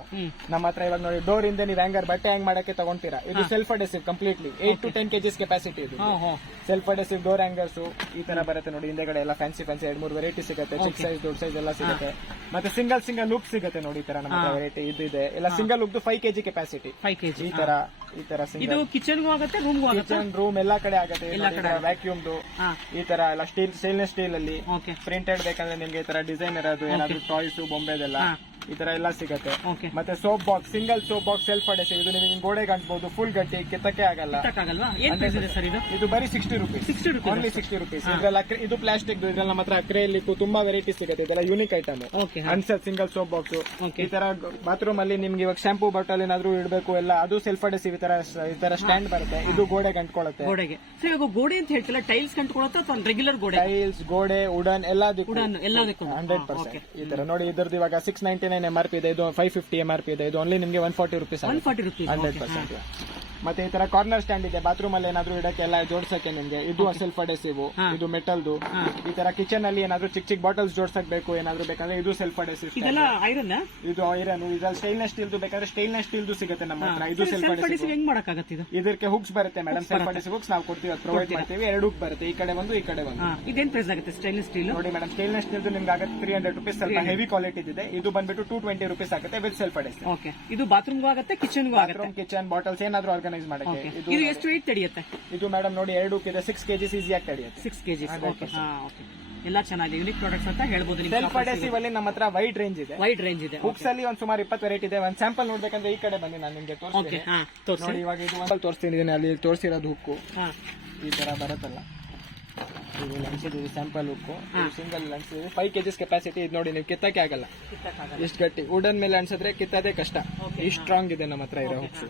ನಮ್ಮ ಹತ್ರ ಇವಾಗ ನೋಡಿ ಡೋರ್ ಇಂದ ನೀವು ಹ್ಯಾಂಗರ್ ಬಟ್ಟೆ ಹ್ಯಾಂಗ್ ಮಾಡಕ್ಕೆ ತಗೊಂತೀರಾ? ಇದು self adhesive completely eight to ten kgs capacity ಇದು. ಸೆಲ್ಫ್ ಅಡೆಸಿವ್ ಡೋರ್ ಹ್ಯಾಂಗರ್ಸ್ ಈ ತರ ಬರುತ್ತೆ ನೋಡಿ ಹಿಂದೆಗಡೆ ಎಲ್ಲ ಫ್ಯಾನ್ಸಿ ಫ್ಯಾನ್ಸಿ ಎರಡ್ ಮೂರು ವೆರೈಟಿ ಸಿಗುತ್ತೆ. ಚಿಕ್ ಸೈಜ್ ದೊಡ್ಡ ಸೈಜ್ ಎಲ್ಲ ಸಿಗುತ್ತೆ. ಮತ್ತೆ ಸಿಂಗಲ್ ಸಿಂಗಲ್ ಲುಕ್ ಸಿಗುತ್ತೆ ನೋಡಿ ಈ ತರ ನಮ್ಮ ವೆರೈಟಿ ಇದಿದೆ ಎಲ್ಲ single look five kg capacity five kg ಈ ತರ ಈ ತರ ಸಿಂಗಲ್ ಕಿಚನ್ಗೂ ಆಗುತ್ತೆ ರೂಮ್ಗೂ ಆಗುತ್ತೆ. ಕಿಚನ್ ರೂಮ್ ಎಲ್ಲಾ ಕಡೆ ಆಗುತ್ತೆ. ವ್ಯಾಕ್ಯೂಮ್ದು ಹಾ. ಈ ತರ ಎಲ್ಲ ಸ್ಟೀಲ್ ಸ್ಟೇನ್ಲೆಸ್ ಸ್ಟೀಲ್ ಅಲ್ಲಿ ಓಕೆ ಪ್ರಿಂಟೆಡ್ ಬೇಕಂದ್ರೆ ನಿಮ್ಗೆ ಈ ತರ ಡಿಸೈನ್ ಇರೋದು ಏನಾದ್ರು ಟಾಯ್ಸ್ ಬೊಂಬೆದೆಲ್ಲ. ಹಾ. ಈ ತರ ಎಲ್ಲ ಸಿಗತ್ತೆ. ಮತ್ತೆ soap box single soap box self adhesive ಇದು ನಿಮಗೆ ಗೋಡೆಗೆ ಅಂಟ್ಬಹುದು ಫುಲ್ ಗಟ್ಟಿ ಕಿತ್ತಕ್ಕೆ ಆಗಲ್ಲ. ಆಗಲ್ವಾ ಏನ್ ಪ್ರೈಸ್ ಇದೆ ಸರ್ ಇದು? ಇದು ಬರೀ sixty rupees sixty rupees only sixty rupees ಇದ್ರಲ್ಲಿ ಅಕ್ರೆ- ಇದು ಪ್ಲಾಸ್ಟಿಕ್ ಇದ್ರಲ್ಲಿ ನಮ್ಮ ಹತ್ರ ಅಕ್ರೇಲಿಕ್ ತುಂಬಾ ವೆರೈಟಿ ಸಿಗುತ್ತೆ. ಇದೆಲ್ಲ unique item okay answer single soap box ಈ ತರ ಬಾತ್ರೂಮ್ ಅಲ್ಲಿ ನಿಮ್ಗೆ ಇವಾಗ ಶಾಂಪೂ ಬಾಟಲ್ ಏನಾದ್ರೂ ಇಡಬೇಕು ಎಲ್ಲ ಅದು ಸೆಲ್ಫ್ ಅಡೆಸಿವ್ ಈ ತರ ಈ ತರ ಸ್ಟ್ಯಾಂಡ್ ಬರುತ್ತೆ. ಇದು ಗೋಡೆಗೆ ಅಂಟ್ಕೊಳ್ಳುತ್ತೆ ಗೋಡೆಗೆ. ಸರ್ ಇವಾಗ ಗೋಡೆ ಅಂತ ಹೇಳ್ತಿಲ್ಲ ಟೈಲ್ಸ್ ಕಂಟ್ಕೊಳತ್ತ ಅಥವಾ ರೆಗ್ಯುಲರ್ ಗೋಡೆ? ಟೈಲ್ಸ್ ಗೋಡೆ ವುಡನ್ ಎಲ್ಲದಕ್ಕೂ. ಉಡನ್ ಎಲ್ಲದಕ್ಕೂ. ಹಂಡ್ರೆಡ್ ಪರ್ಸೆಂಟ್ ಈ ತರ ನೋಡಿ ಇದ್ರದ್ದು ಇವಾಗ six ninety nine M R P ಇದೆ ಇದು five fifty M R P ಇದೆ ಇದು ಓನ್ಲಿ ನಿಮಗೆ one forty rupees one forty rupees hundred percent ಮತ್ತೆ ಈ ತರ ಕಾರ್ನರ್ ಸ್ಟ್ಯಾಂಡ್ ಇದೆ ಬಾತ್ರೂಮ್ ಅಲ್ಲಿ ಏನಾದ್ರು ಇಡಕ್ಕೆ ಎಲ್ಲ ಜೋಡ್ಸಕ್ಕೆ ನಿಮ್ಗೆ. ಇದು ಸೆಲ್ಫ್ ಅಡೆಸಿವ್ ಇದು ಮೆಟಲ್ದು ಈ ತರ ಕಿಚನ್ ಅಲ್ಲಿ ಏನಾದ್ರು ಚಿಕ್ಕ ಚಿಕ್ಕ ಬಾಟಲ್ಸ್ ಜೋಡ್ಸಕ್ ಬೇಕು ಏನಾದ್ರು ಬೇಕಂದ್ರೆ ಇದು ಸೆಲ್ಫ್ ಅಡೆಸಿವ್ ಐರನ್ ಇದು ಐರನ್ ಇದ್ರಲ್ಲಿ ಸ್ಟೈನ್ಲೆಸ್ ಸ್ಟೀಲ್ ಬೇಕಾದ್ರೆ ಸ್ಟೈನ್ಲೆಸ್ ಸ್ಟೀಲ್ ಸಿಗುತ್ತೆ ನಮ್ಮ ಹತ್ರ. ಇದು ಸೆಲ್ಫ್ ಅಡೆಸಿವ್ ಹೆಂಗ್ ಮಾಡಕ್ಕಾಗತ್ತೆ ಇದು? ಇದಕ್ಕೆ ಹುಕ್ಸ್ ಬರುತ್ತೆ ಮೇಡಮ್ ಸೆಲ್ಫ್ ಅಡೆಸಿವ್ ಹುಕ್ಸ್ ನಾವು ಕೊಡ್ತೀವಿ ಪ್ರೊವೈಡ್ ಮಾಡ್ತೀವಿ. ಎರಡು ಹುಕ್ ಬರುತ್ತೆ. ಈ ಕಡೆ ಒಂದು ಈ ಕಡೆ ಒಂದು. ಇದೇನ್ ಪ್ರೈಸ್ ಆಗುತ್ತೆ ಸ್ಟೈನ್ಲೆಸ್ ಸ್ಟೀಲ್ ನೋಡಿ ಮೇಡಮ್ ಸ್ಟೈನ್ಲೆಸ್ ಸ್ಟೀಲ್ ನಿಮ್ಗೆ ಆಗುತ್ತೆ ತ್ರೀ ಹಂಡ್ರೆಡ್ ರುಪೀಸ್ ಸ್ವಲ್ಪ ಹೆವಿ ಕ್ವಾಲಿಟಿ ಇದೆ. ಇದು ಬಂದ್ಬಿಟ್ಟು ಟೂ ಟ್ವೆಂಟಿ ರುಪೀಸ್ ಆಗುತ್ತೆ ವಿತ್ ಸೆಲ್ಫ್ ಅಡೆಸಿವ್ ಓಕೆ ಇದು ಬಾತ್ರೂಮ್ ಆಗುತ್ತೆ ಕಿಚನ್ ಬಾತ್ರೂಮ್ ಕಿಚನ್ ಬಾಟಲ್ಸ್ ಏನಾದ್ರು ಆರ್ಗನೈಸ್ ಮಾಡಕ್ಕೆ ಇದು ಇದು ಎಷ್ಟು ವೇಟ್ ತಡೆಯುತ್ತೆ? ಇದು ಮೇಡಮ್ ನೋಡಿ ಎರಡು ಇದೆ ಸಿಕ್ಸ್ ಕೆಜಿ ಈಸಿಯಾಗಿ ತಡೆಯುತ್ತೆ. ಸಿಕ್ಸ್ ಕೆಜಿ ಓಕೆ ಎಲ್ಲ ಚೆನ್ನಾಗಿದೆ. ಯುನಿಕ್ ಪ್ರಾಡಕ್ಟ್ಸ್ ಅಂತ ಹೇಳ್ಬೋದು ಸೆಲ್ಫ್ ಅಡೆಸಿವ್ ಅಲ್ಲಿ ನಮ್ಮ ಹತ್ರ ವೈಡ್ ರೇಂಜ್ ಇದೆ. ವೈಡ್ ರೇಂಜ್ ಇದೆ. ಬುಕ್ಸ್ ಅಲ್ಲಿ ಒಂದು ಸುಮಾರು ಇಪ್ಪತ್ತು ವೆರೈಟಿ ಇದೆ. ಒಂದು ಸ್ಯಾಂಪಲ್ ನೋಡ್ಬೇಕಂದ್ರೆ ಈ ಕಡೆ ಬನ್ನಿ ನಾನು ನಿಮ್ಗೆ ಓಕೆ ತೋರಿಸ್ತೀನಿ ನೋಡಿ ಇವಾಗ ಇದು ಒಂದು ತೋರಿಸ್ತೀನಿ ಅಲ್ಲಿ ತೋರಿಸಿರೋದು ಹುಕ್ಕು ಹಾ. ಈ ತರ ಬರುತ್ತಲ್ಲ. ಇದು lunch sample hook single lunch five kgs capacity ಇದು ನೋಡಿ ನೀವು ಕಿತ್ತಕ್ಕೆ ಆಗಲ್ಲ. ಇಷ್ಟು ಗಟ್ಟಿ. ವುಡನ್ ಮೇಲೆ ಅನ್ಸಿದ್ರೆ ಕಿತ್ತದೇ ಕಷ್ಟ. ಇಷ್ಟು ಸ್ಟ್ರಾಂಗ್ ಇದೆ ನಮ್ಮ ಹತ್ರ ಇರೋ ಹುಕ್ಸ್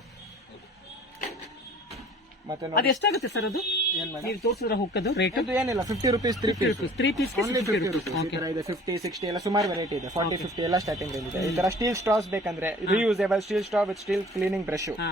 ಮತ್ತೆ ನೋಡಿ. ಅದು ಎಷ್ಟಾಗುತ್ತೆ ಸರ್ ಅದು? ಏನ್ ನೀವು ತೋರಿಸಿದ್ರೆ ಹುಕ್ಕದು ರೇಟ್ ಇದು ಏನಿಲ್ಲ fifty rupees three piece three piece only fifty rupees ಈ ತರ ಇದೆ ಫಿಫ್ಟಿ ಸಿಕ್ಸ್ಟಿ ಎಲ್ಲ ಸುಮಾರು ವೆರೈಟಿ ಇದೆ. ಫಾರ್ಟಿ ಫಿಫ್ಟಿ ಎಲ್ಲ ಸ್ಟಾರ್ಟಿಂಗ್ ಇದೆ. ಈ ತರ ಸ್ಟೀಲ್ ಸ್ಟ್ರಾಸ್ ಬೇಕಂದ್ರೆ reusable steel straw with steel cleaning brush ಹಾ.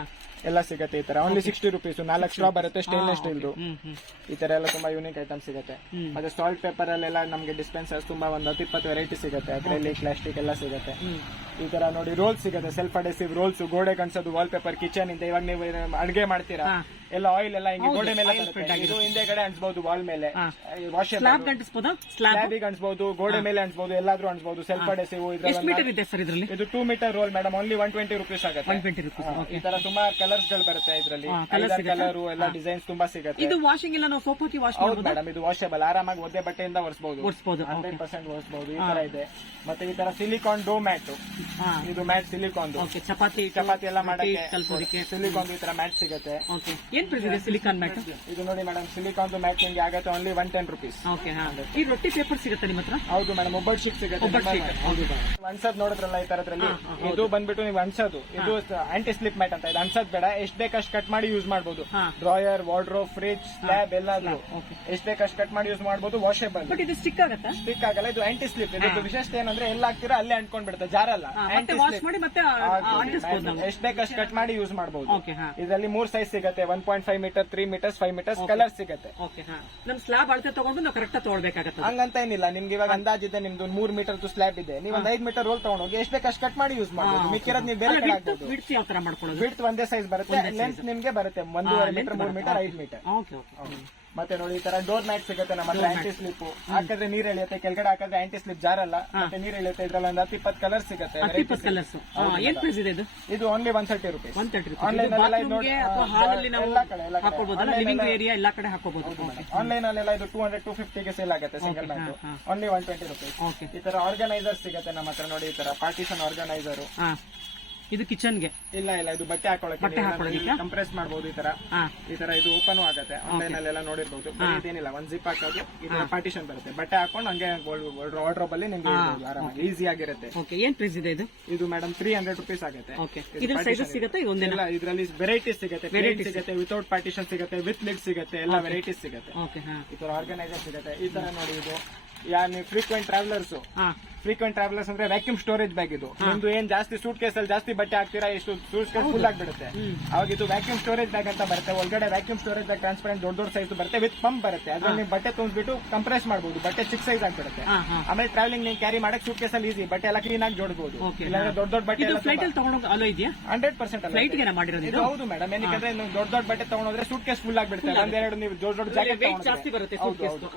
ಎಲ್ಲ ಸಿಗುತ್ತೆ ಈ ತರ. ಓನ್ಲಿ ಸಿಕ್ಸ್ಟಿ ರುಪೀಸ್ ನಾಲ್ಕು ಸ್ಟ್ರಾ ಬರುತ್ತೆ ಸ್ಟೇನ್ಲೆಸ್ ಸ್ಟೀಲ್ದು ಹ್ಮ್ ಹ್ಮ್. ಈ ತರ ಎಲ್ಲ ತುಂಬಾ ಯೂನಿಕ್ ಐಟಮ್ ಸಿಗುತ್ತೆ. ಮತ್ತೆ ಸಾಲ್ಟ್ ಪೇಪರ್ ಅಲ್ಲೆಲ್ಲ ನಮಗೆ ಡಿಸ್ಪೆನ್ಸರ್ಸ್ ತುಂಬಾ ಒಂದು ಹತ್ತು ಇಪ್ಪತ್ತು ವೆರೈಟಿ ಸಿಗುತ್ತೆ. ಅದರಲ್ಲಿ ಪ್ಲಾಸ್ಟಿಕ್ ಎಲ್ಲ ಸಿಗುತ್ತೆ. ಹ್ಮ್. ಈ ತರ ನೋಡಿ ರೋಲ್ ಸಿಗುತ್ತೆ. ಸೆಲ್ಫ್ ಅಡೆಸಿವ್ ರೋಲ್ಸ್ ಗೋಡೆ ಕನ್ಸೋದು ವಾಲ್ ಪೇಪರ್ ಕಿಚನ್ ಇಂದ ಇವಾಗ ನೀವು ಅಡುಗೆ ಮಾಡ್ತೀರಾ? ಹಾ. ಎಲ್ಲ ಆಯಿಲ್ ಎಲ್ಲ ಹಿಂಗೆ ಗೋಡೆ ಮೇಲೆ ಇದು ಇದು ಹಿಂದೆಗಡೆ ಅಂಟಿಸಬಹುದು ವಾಲ್ ಮೇಲೆ. ವಾಶ್ ಸ್ಲಾಬಿಗೆ ಅಂಟಿಸಬಹುದು ಗೋಡೆ ಮೇಲೆ ಅಂಟಿಸಬಹುದು ಎಲ್ಲಾದ್ರೂ ಅಂಟಿಸಬಹುದು ಸೆಲ್ಫ್ ಅಡೆಸಿವ್ ಎಷ್ಟು ಮೀಟರ್ ಇದೆ ಸರ್ ಇದರಲ್ಲಿ? ಇದು two metre roll madam only one twenty rupees ಆಗುತ್ತೆ. ಒನ್ ಟ್ವೆಂಟಿ ರುಪೀಸ್ ಓಕೆ ಈ ತರ ತುಂಬಾ ಕಲರ್ಸ್ಗಳು ಬರುತ್ತೆ ಇದ್ರಲ್ಲಿ. ಕಲರ್ ಎಲ್ಲ ಡಿಸೈನ್ಸ್ ತುಂಬಾ ಸಿಗುತ್ತೆ. ಇದು ವಾಷಿಂಗ್ ಇಲ್ಲ ನಾವು ಸೋಪ್ ಹಾಕಿ ವಾಶ್ ಮಾಡಬಹುದು ಮೇಡಮ್ ಇದು ವಾಷೇಬಲ್ ಆರಾಮಾಗಿ ಒದ್ದೆ ಬಟ್ಟೆಯಿಂದ ಒರೆಸಬಹುದು ಒರೆಸಬಹುದು ಹಂಡ್ರೆಡ್ ಪರ್ಸೆಂಟ್ ಒರೆಸಬಹುದು ಈ ತರ ಇದೆ. ಮತ್ತೆ ಈ ತರ ಸಿಲಿಕಾನ್ ಡೋ ಮ್ಯಾಟ್ ಇದು ಮ್ಯಾಟ್ ಸಿಲಿಕಾನ್ ಚಪಾತಿ ಚಪಾತಿ ಎಲ್ಲ ಮಾಡಕ್ಕೆ ಸಿಲಿಕಾನ್ ಈ ತರ ಮ್ಯಾಟ್ ಸಿಗುತ್ತೆ. ಏನ್ ಪ್ರೈಸ್ ಇದೆ ಸಿಲಿಕಾನ್ ಮ್ಯಾಟ್ ಇದು ನೋಡಿ ಮೇಡಮ್ ಸಿಲಿಕಾನ್ ಮ್ಯಾಟ್ ನಿಮ್ಗೆ ಆಗುತ್ತೆ only one ten rupees okay ಈ ರೊಟ್ಟಿ ಪೇಪರ್ ಸಿಗುತ್ತೆ ನಿಮ್ಮ ಹತ್ರ? ಹೌದು ಮೇಡಮ್ ಒಬ್ಬರ್ ಶೀಟ್ ಸಿಗುತ್ತೆ. ಅನ್ಸದ್ ನೋಡಿದ್ರಲ್ಲ ಈ ತರದ್ರಲ್ಲಿ? ಇದು ಬಂದ್ಬಿಟ್ಟು ನೀವು ಅನ್ಸೋದು ಇದು ಆಂಟಿ ಸ್ಲಿಪ್ ಮ್ಯಾಟ್ ಅಂತ. ಇದು ಅನ್ಸದ್ ಬೇಡ. ಎಷ್ಟ್ ಬೇಕಷ್ಟು ಕಟ್ ಮಾಡಿ ಯೂಸ್ ಮಾಡಬಹುದು ಡ್ರಾಯರ್ ವಾರ್ಡ್ರೋಬ್ ಫ್ರಿಡ್ಜ್ ಸ್ಲ್ಯಾಬ್ ಎಲ್ಲಾದ್ರೂ. ಎಷ್ಟ್ ಬೇಕಷ್ಟು ಕಟ್ ಮಾಡಿ ಯೂಸ್ ಮಾಡಬಹುದು ವಾಷೇಬಲ್ ಬಟ್ ಇದು ಸ್ಟಿಕ್ ಆಗುತ್ತಾ? ಸ್ಟಿಕ್ ಆಗಲ್ಲ. ಇದು ಆಂಟಿ ಸ್ಲಿಪ್ ಇದು ವಿಶೇಷತೆ ಏನಂದ್ರೆ ಎಲ್ಲ ಹಾಕ್ತೀರಾ ಅಲ್ಲೇ ಅಂಟ್ಕೊಂಡ್ ಬಿಡುತ್ತೆ ಜಾರಲ್ಲ ಎಷ್ಟ್ ಬೇಕಷ್ಟು ಕಟ್ ಮಾಡಿ ಯೂಸ್ ಮಾಡಬಹುದು ಇದರಲ್ಲಿ ಮೂರ್ ಸೈಜ್ ಸಿಗುತ್ತೆ. One point five metre three metres five metres colour ಸಿಗುತ್ತೆ. ಓಕೆ ಹಾ. ನಮ್ ಸ್ಲಾಬ್ ಅಳತೆ ತಗೊಂಡು ನಾವು ಕರೆಕ್ಟ್ ತಗೊಳ್ಬೇಕಾಗತ್ತೆ ಹಂಗಂತ ಏನಿಲ್ಲ. ನಿಮ್ಗೆ ಇವಾಗ ಅಂದಾಜಿದೆ ನಿಮ್ದು ಒಂದು ಮೂರ್ ಮೀಟರ್ ಸ್ಲ್ಯಾಬ್ ಇದೆ. ನೀವು ಒಂದ್ ಐದ್ ಮೀಟರ್ ರೋಲ್ ತಗೊಂಡೋಗಿ ಬೇಕು ಅಷ್ಟು ಕಟ್ ಮಾಡಿ ಯೂಸ್ ಮಾಡಬಹುದು ಮಿಕ್ಕಿರೋದು ನೀವು ಬೇರೆ ಕಡೆ ಹಾಕ್ಬೋದು. ವಿಡ್ತ್ ಯಾವ ತರ ಮಾಡ್ಕೊಳ್ಳೋದು? ಒಂದೇ ಸೈಜ್ ಬರುತ್ತೆ. ಲೆಂತ್ ನಿಮ್ಗೆ ಬರುತ್ತೆ. ಒಂದೂವರೆ ಮೀಟರ್ ಮೂರ್ ಮೀಟರ್ ಐದ್ ಮೀಟರ್ ಓಕೆ ಓಕೆ ಮತ್ತೆ ನೋಡಿ ಈ ತರ ಡೋರ್ ಮ್ಯಾಟ್ ಸಿಗುತ್ತೆ ನಮ್ಮ ಹತ್ರ ಆಂಟಿ ಸ್ಲಿಪ್ ಹಾಕಿದ್ರೆ ನೀರ್ ಎಳಿಯುತ್ತೆ ಕೆಳಗಡೆ ಹಾಕಿದ್ರೆ ಆಂಟಿ ಸ್ಲಿಪ್ ಜಾರಲ್ಲ ಮತ್ತೆ ನೀರ್ ಎಳಿಯುತ್ತೆ ಇದ್ರಲ್ಲಿ ಒಂದು ಹತ್ತು ಇಪ್ಪತ್ತು ಕಲರ್ ಸಿಗುತ್ತೆ. ಇಪ್ಪತ್ತು ಕಲರ್ಸ್ ಏನ್ ಪ್ರೈಸ್ ಇದೆ ಇದು? ಇದು only one thirty rupees one thirty online ಎಲ್ಲ ಕಡೆ, ಏರಿಯಾ ಕಡೆ. ಹಾಕೋಬಹುದು ಆನ್ಲೈನ್ ಅಲ್ಲೆಲ್ಲ ಇದು ಟೂ ಹಂಡ್ರೆಡ್ ಟೂ ಫಿಫ್ಟಿಗೆ ಸೇಲ್ ಆಗುತ್ತೆ single mat only one twenty rupees ಈ ತರ ಆರ್ಗನೈಸರ್ ಸಿಗುತ್ತೆ ನಮ್ಮ ಹತ್ರ ನೋಡಿ ಈ ತರ. ಪಾರ್ಟಿಷನ್ ಆರ್ಗನೈಸರ್ ಇದು ಕಿಚನ್ಗೆ? ಇಲ್ಲ ಇಲ್ಲ ಇದು ಬಟ್ಟೆ ಬಟ್ಟೆ ಹಾಕೊಳ್ಳೋದಕ್ಕೆ? ಕಂಪ್ರೆಸ್ ಮಾಡಬಹುದು ಈ ತರ. ಹಾ. ಈ ತರ ಇದು ಓಪನ್ ಆಗುತ್ತೆ. ಆನ್ಲೈನ್ ಅಲ್ಲಿ ಎಲ್ಲ ನೋಡಿರ್ಬಹುದು ಬರೀ ಇದೇನಿಲ್ಲ ಒಂದ್ ಜಿಪ್ ಹಾಕೋದು ಇದು ಪಾರ್ಟಿಷನ್ ಬರುತ್ತೆ. ಬಟ್ಟೆ ಹಾಕೊಂಡು ಹಂಗೆ ವಾರ್ಡ್ರೋಬ್ ಅಲ್ಲಿ ನಿಮ್ಗೆ ಇಡ್ಬೋದು ಆರಾಮಾಗಿ. ಈಸಿ ಆಗಿರುತ್ತೆ. ಓಕೆ ಏನ್ ಪ್ರೈಸ್ ಇದೆ ಇದು? ಇದು ಮೇಡಮ್ ತ್ರೀ ಹಂಡ್ರೆಡ್ ರುಪೀಸ್ ಆಗುತ್ತೆ. ಓಕೆ ಸೈಜಸ್ ಸಿಗುತ್ತೆ ಇದೊಂದೇನ ಇಲ್ಲ ಇದರಲ್ಲಿ ವೆರೈಟೀಸ್ ಸಿಗುತ್ತೆ. ವೆರೈಟಿ ಸಿಗುತ್ತೆ ವಿತೌಟ್ ಪಾರ್ಟಿಷನ್ ಸಿಗುತ್ತೆ ವಿತ್ ಲಿಡ್ ಸಿಗುತ್ತೆ ಎಲ್ಲ ವೆರೈಟೀಸ್ ಸಿಗುತ್ತೆ. ಓಕೆ ಹಾ. ಈ ತರ ಆರ್ಗನೈಸರ್ ಸಿಗುತ್ತೆ. ಈ ತರ ನೋಡಿ ಇದು. ಯಾ ನೀವು ಫ್ರೀಕ್ವೆಂಟ್ ಟ್ರಾವೆಲರ್ಸ್ ಹಾ. ಫ್ರೀಕ್ವೆಂಟ್ ಟ್ರಾವೆಲರ್ಸ್ ಅಂದ್ರೆ ವ್ಯಾಕ್ಯೂಮ್ ಸ್ಟೋರೇಜ್ ಬ್ಯಾಗ್ ಇದು. ನಿಮ್ದು ಏನ್ ಜಾಸ್ತಿ ಸೂಟ್ ಕೇಸ್ ಅಲ್ಲಿ ಜಾಸ್ತಿ ಬಟ್ಟೆ ಹಾಕ್ತೀರಾ ಇಷ್ಟು ಸೂಟ್ ಕೇಸ್ ಫುಲ್ ಆಗ್ಬಿಡುತ್ತೆ. ಅವಾಗ ಇದು ವ್ಯಾಕ್ಯೂಮ್ ಸ್ಟೋರೇಜ್ ಬ್ಯಾಗ್ ಅಂತ ಬರುತ್ತೆ. ಒಳಗಡೆ ವ್ಯಾಕ್ಯೂಮ್ ಸ್ಟೋರೇಜ್ ಬ್ಯಾಗ್ ಟ್ರಾನ್ಸ್ಪರೆಂಟ್ ದೊಡ್ಡ ದೊಡ್ಡ ಸೈಜ್ ಬರುತ್ತೆ ವಿತ್ ಪಂಪ್ ಬರುತ್ತೆ. ಅದ್ರಲ್ಲಿ ನೀವು ಬಟ್ಟೆ ತುಂಬಿಟ್ಟು ಕಂಪ್ರೆಸ್ ಮಾಡಬಹುದು ಬಟ್ಟೆ ಚಿಕ್ಕ ಸೈಜ್ ಆಗ್ಬಿಡುತ್ತೆ. ಆಮೇಲೆ ಟ್ರಾವೆಲಿಂಗ್ ನೀವು ಕ್ಯಾರಿ ಮಾಡಕ್ ಸೂಟ್ ಕೇಸ್ ಅಲ್ಲಿ ಈಸಿ ಬಟ್ಟೆ ಎಲ್ಲ ಕ್ಲೀನ್ ಆಗಿ ಜೋಡಬಹುದು ಇಲ್ಲಾಂದ್ರೆ ದೊಡ್ಡ ದೊಡ್ಡ ಬಟ್ಟೆ ಇದು ಫ್ಲೈಟ್ ಅಲ್ಲಿ ತಗೊಂಡೋಗಿ ಅಲೋ ಇದೆಯಾ? ಹಂಡ್ರೆಡ್ ಪರ್ಸೆಂಟ್ ಫ್ಲೈಟ್ಗೆ ಮಾಡಿರೋದು ಹೌದು ಮೇಡಮ್ ಏನಕ್ಕೆ ಅಂದ್ರೆ ದೊಡ್ಡ ದೊಡ್ಡ ಬಟ್ಟೆ ತಗೊಂಡ್ರೆ ಸೂಟ್ ಕೇಸ್ ಫುಲ್ ಆಗ್ಬಿಡುತ್ತೆ ಒಂದೆರಡು ನೀವು ದೊಡ್ಡ ದೊಡ್ಡ ಜಾಕೆಟ್ ಜಾಸ್ತಿ ಬರುತ್ತೆ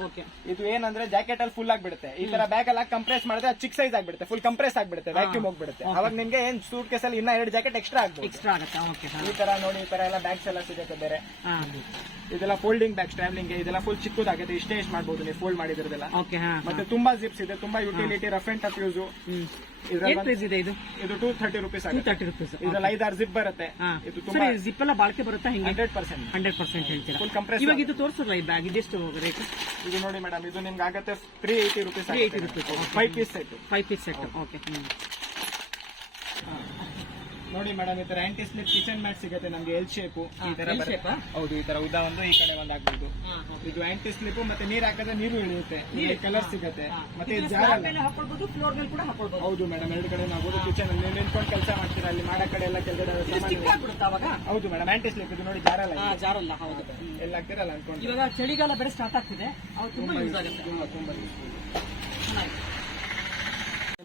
ಓಕೆ ಇದು ಏನಂದ್ರೆ ಜಾಕೆಟ್ ಅಲ್ಲಿ ಫುಲ್ ಆಗ್ಬಿಡುತ್ತೆ. ಈ ತರ ಬ್ಯಾಗ್ ಎಲ್ಲ ಕಂಪ್ರೆಸ್ ಮಾಡಿದ್ರೆ ಚಿಕ್ಕ ಸೈಜ್ ಆಗ್ಬಿಡುತ್ತೆ ಫುಲ್ ಕಂಪ್ರೆಸ್ ಆಗ್ಬಿಡುತ್ತೆ ವ್ಯಾಕ್ಯೂಮ್ ಹೋಗ್ಬಿಡುತ್ತೆ. ಅವಾಗ ನಿಮ್ಗೆ ಏನ್ ಸೂಟ್ ಕೇಸ್ ಅಲ್ಲಿ ಇನ್ನ ಎರಡು ಜಾಕೆಟ್ ಎಕ್ಸ್ಟ್ರಾ ಆಗ್ಬೋದು. ಎಕ್ಸ್ಟ್ರಾ ಆಗುತ್ತೆ ಓಕೆ ಈ ತರ ನೋಡಿ ಈ ತರ ಎಲ್ಲ ಬ್ಯಾಗ್ಸ್ ಎಲ್ಲ ಸಿಗುತ್ತೆ ಬೇರೆ. ಹಾ. ಇದೆಲ್ಲ ಫೋಲ್ಡಿಂಗ್ ಬ್ಯಾಗ್ ಟ್ರಾವೆಲಿಂಗ್ ಇದೆಲ್ಲ ಫುಲ್ ಚಿಕ್ಕದಾಗುತ್ತೆ ಇಷ್ಟೇ ಇಷ್ಟ ಮಾಡಬಹುದು ನೀವು ಫೋಲ್ಡ್ ಮಾಡಿದ್ರದೆಲ್ಲ. ಓಕೆ ಹಾ ಮತ್ತೆ ತುಂಬಾ ಜಿಪ್ಸ್ ಇದೆ ತುಂಬಾ utility rough and tough use ಏನ್ ಪ್ರೈಸ್ ಇದೆ ಇದು? ಇದು ಟೂ ಥರ್ಟಿ ರುಪೀಸ್ ಟೂ ಆಗುತ್ತೆ. ತರ್ಟಿ ರುಪೀಸ್ ಇದ್ರಲ್ಲಿ ಐದಾರು ಜಿಪ್ ಬರುತ್ತೆ. ಹಾ. ಇದು ತುಂಬಾ ಸರಿ ಜಿಪ್ ಎಲ್ಲ ಬಾಳಿಕೆ ಬರುತ್ತಾ ಹಿಂಗೆ? ಹಂಡ್ರೆಡ್ ಪರ್ಸೆಂಟ್ ಹಂಡ್ರೆಡ್ ಪರ್ಸೆಂಟ್ ಹೇಳ್ತೀರಾ? ಫುಲ್ ಕಂಪ್ರೆಸ್ ಇವಾಗ ಇದು ತೋರಿಸಲ್ಲ ಈ ಬ್ಯಾಗ್ ಇದೆಷ್ಟು ರೇಟ್ ಇದು ನೋಡಿ ಮೇಡಮ್ ಇದು ನಿಮ್ಗೆ ಆಗುತ್ತೆ three eighty rupees 380 rupees. Five piece set five piece set okay ನೋಡಿ ಮೇಡಮ್ ಈ ತರ ಆಂಟಿ ಸ್ಲಿಪ್ ಕಿಚನ್ ಮ್ಯಾಟ್ ಸಿಗುತ್ತೆ ನಮ್ಗೆ ಎಲ್ ಶೇಪ್ ಈ ತರ L shape ಆ? ಹೌದು ಈ ತರ ಉದ್ದ ಒಂದು ಈ ಕಡೆ ಒಂದು ಆಗ್ಬೋದು. ಇದು ಆಂಟಿ ಸ್ಲಿಪ್ ಮತ್ತೆ ನೀರ್ ಹಾಕಿದ್ರೆ ನೀರು ಇಳಿಯುತ್ತೆ. ಕಲರ್ ಸಿಗುತ್ತೆ. ಮತ್ತೆ ಇದು ಜಾರಲ್ಲ. ಹಾಕೊಳ್ಬಹುದು ಫ್ಲೋರ್ ಮೇಲೆ ಕೂಡ ಹಾಕೊಳ್ಬಹುದು ಹೌದು ಮೇಡಮ್ ಎರಡು ಕಡೆ ನಾವು ಕಿಚನ್ ಅಲ್ಲಿ ನಿಂತ್ಕೊಂಡು ಕೆಲಸ ಮಾಡ್ತೀರಾ? ಅಲ್ಲಿ ಮಾಡೋ ಕಡೆ ಎಲ್ಲ ಕೆಲಸ ಸಾಮಾನು ಸ್ಟಿಕ್ ಆಗ್ಬಿಡುತ್ತಾ ಅವಾಗ? ಹೌದು ಮೇಡಮ್ ಆಂಟಿ ಸ್ಲಿಪ್ ಇದು ನೋಡಿ ಜಾರಲ್ಲ ಜಾರಲ್ಲ ಹೌದು. ಎಲ್ಲ ಹಾಕ್ತಿರಲ್ಲ ಅನ್ಕೊಂಡು ಇವಾಗ ಚಳಿಗಾಲ ಬೆಳೆ ಸ್ಟಾರ್ಟ್ ಆಗ್ತಿದೆ. ಅವಾಗ ತುಂಬಾ ಯೂಸ್ ಆಗುತ್ತೆ. ತುಂಬಾ ತುಂಬಾ useful. ಚೆನ್ನಾಗಿದೆ.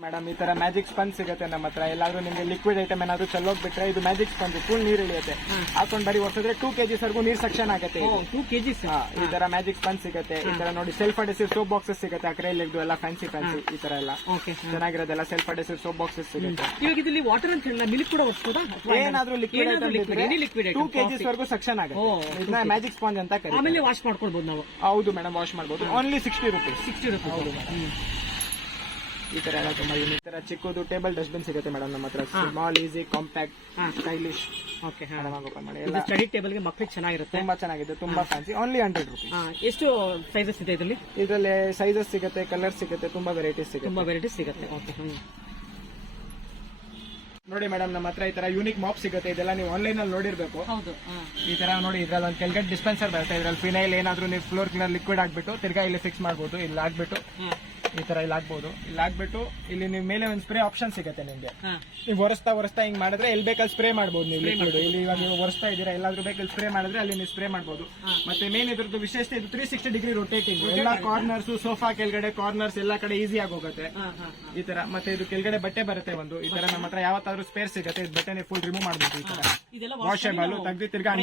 ಮೇಡಮ್ ಈ ತರ ಮ್ಯಾಜಿಕ್ ಸ್ಪಂಜ್ ಸಿಗುತ್ತೆ ನಮ್ಮ ಹತ್ರ. ಎಲ್ಲಾದ್ರೂ ನಿಮ್ಗೆ ಲಿಕ್ವಿಡ್ ಐಟಮ್ ಏನಾದ್ರು ಚೆಲ್ಲೋಗ್ಬಿಟ್ರೆ ಇದು ಮ್ಯಾಜಿಕ್ ಸ್ಪಂಜ್ ಫುಲ್ ನೀರ್ ಇಳಿಯುತ್ತೆ. ಹಾಕೊಂಡ್ ಬರಿ ಒರ್ಸಿದ್ರೆ ಟೂ ಕೆಜಿ ವರ್ಗು ನೀರ್ ಸಕ್ಷನ್ ಆಗುತ್ತೆ. ಟೂ ಕೆಜಿಸ್ ಹಾ, ಈ ತರ ಮ್ಯಾಜಿಕ್ ಸ್ಪಂಜ್ ಸಿಗುತ್ತೆ. ಈ ತರ ನೋಡಿ ಸೆಲ್ಫ್ ಅಡೆಸಿವ್ ಸೋಪ್ ಬಾಕ್ಸಸ್ ಸಿಗುತ್ತೆ ಆ ಅಕ್ರೈಲಿಕ್ದು ಎಲ್ಲ ಫ್ಯಾನ್ಸಿ ಫ್ಯಾನ್ಸಿ ಈ ತರ ಎಲ್ಲ. ಓಕೆ ಚೆನ್ನಾಗಿರೋದೆಲ್ಲ ಸೆಲ್ಫ್ ಅಡೆಸಿವ್ ಸೋಪ್ ಬಾಕ್ಸಸ್ ಸಿಗುತ್ತೆ. ಇವಾಗ ಇದರಲ್ಲಿ ವಾಟರ್ ಅಂತ ಹೇಳಿಲ್ಲ ಮಿಲ್ಕ್ ಕೂಡ ಏನಾದ್ರೂ ಲಿಕ್ವಿಡ್ ಟೂ ಕೆಜಿ ಕೆಜಿಸ್. ವರ್ಗು ಸಕ್ಷನ್ ಆಗುತ್ತೆ. ಇದನ್ನ ಮ್ಯಾಜಿಕ್ ಸ್ಪಾಂಜ್ ಅಂತ ಕರೀತಾರೆ. ಆಮೇಲೆ ವಾಶ್ ಮಾಡ್ಕೊಳ್ಬಹುದು ನಾವು. ಹೌದು ಮೇಡಮ್ ವಾಶ್ ಮಾಡಬಹುದು only sixty rupees sixty rupees ಈ ತರ ಎಲ್ಲ ತುಂಬಾ ಈ ತರ ಚಿಕ್ಕದು ಟೇಬಲ್ ಡಸ್ಟ್ಬಿನ್ ಸಿಗುತ್ತೆ ಮೇಡಮ್ ನಮ್ಮ ಹತ್ರ. Small easy compact. Stylish okay open ಮಾಡಿ. ಎಲ್ಲ ಸ್ಟಡಿ ಟೇಬಲ್ಗೆ ಮಕ್ಕಳಿಗೆ ಚೆನ್ನಾಗಿರುತ್ತೆ? ತುಂಬಾ ಚೆನ್ನಾಗಿದೆ ತುಂಬಾ ಫ್ಯಾನ್ಸಿ ಓನ್ಲಿ ಹಂಡ್ರೆಡ್ ರುಪೀಸ್ ಎಷ್ಟು ಸೈಜಸ್ ಇದೆ ಇದರಲ್ಲಿ? ಇದರಲ್ಲಿ ಸೈಜಸ್ ಸಿಗುತ್ತೆ ಕಲರ್ ಸಿಗುತ್ತೆ ತುಂಬಾ ವೆರೈಟೀಸ್ ಸಿಗುತ್ತೆ. ತುಂಬಾ ವೆರೈಟಿ ಸಿಗುತ್ತೆ. ಓಕೆ ನೋಡಿ ಮೇಡಮ್ ನಮ್ಮ ಹತ್ರ ಈ ತರ ಯೂನಿಕ್ ಮಾಪ್ ಸಿಗುತ್ತೆ. ಇದೆಲ್ಲ ನೀವು ಆನ್ಲೈನ್ ಅಲ್ಲಿ ನೋಡಿರ್ಬೇಕು. ಹೌದು ಈ ತರ ನೋಡಿ ಇದ್ರಲ್ಲಿ ಒಂದು ಕೆಳಗಡೆ ಡಿಸ್ಪೆನ್ಸರ್ ಬರುತ್ತೆ. ಇದ್ರಲ್ಲಿ ಫಿನೈಲ್ ಏನಾದ್ರು ನೀವು ಫ್ಲೋರ್ ಕ್ಲೀನರ್ ಲಿಕ್ವಿಡ್ ಹಾಕ್ಬಿಟ್ಟು ತಿರ್ಗಾ ಇಲ್ಲಿ ಫಿಕ್ಸ್ ಮಾಡ್ಬೋದು. ಇಲ್ಲಿ ಹಾಕ್ಬಿಟ್ಟು. ಈ ತರ ಇಲ್ಲಿ ಹಾಕ್ಬೋದು ಇಲ್ಲಿ ಹಾಕ್ಬಿಟ್ಟು ಇಲ್ಲಿ ನೀವು ಮೇಲೆ ಒಂದು ಸ್ಪ್ರೇ ಆಪ್ಷನ್ ಸಿಗುತ್ತೆ ನಿಮ್ಗೆ. ನೀವು ಒರೆಸ್ತಾ ಒರೆಸ್ತಾ ಹಿಂಗ್ ಮಾಡಿದ್ರೆ ಎಲ್ಲಿ ಬೇಕಲ್ಲಿ ಸ್ಪ್ರೇ ಮಾಡ್ಬೋದು ನೀವು ಲಿಕ್ವಿಡ್ ಇಲ್ಲಿ ಇವಾಗ ನೀವು ಒರೆಸ್ತಾ ಇದ್ದೀರಾ ಎಲ್ಲಾದ್ರೂ ಬೇಕಲ್ಲಿ ಸ್ಪ್ರೇ ಮಾಡಿದ್ರೆ ಅಲ್ಲಿ ನೀವು ಸ್ಪ್ರೇ ಮಾಡ್ಬೋದು. ಮತ್ತೆ ಮೇನ್ ಇದ್ರದ್ದು ವಿಶೇಷತೆ ಇದು ತ್ರೀ ಸಿಕ್ಸ್ಟಿ ಡಿಗ್ರಿ ರೊಟೇಟಿಂಗ್ ಎಲ್ಲ ಕಾರ್ನರ್ಸ್ ಸೋಫಾ ಕೆಳಗಡೆ ಕಾರ್ನರ್ಸ್ ಎಲ್ಲ ಕಡೆ ಈಸಿ ಆಗಿ ಹೋಗುತ್ತೆ. ಈ ತರ. ಮತ್ತೆ ಇದು ಕೆಳಗಡೆ ಬಟ್ಟೆ ಬರುತ್ತೆ ಒಂದು. ಈ ತರ ನಮ್ಮ ಹತ್ರ ಯಾವತ್ತಾದ್ರೂ ಸ್ಪೇರ್ ಸಿಗುತ್ತೆ. ಇದು ಬಟ್ಟೆ ಫುಲ್ ರಿಮೂವ್ ಮಾಡ್ಬೋದು ಈ ತರ. ವಾಶೇಬಲ್ ತೆಗೆದು ತಿರ್ಗಾ.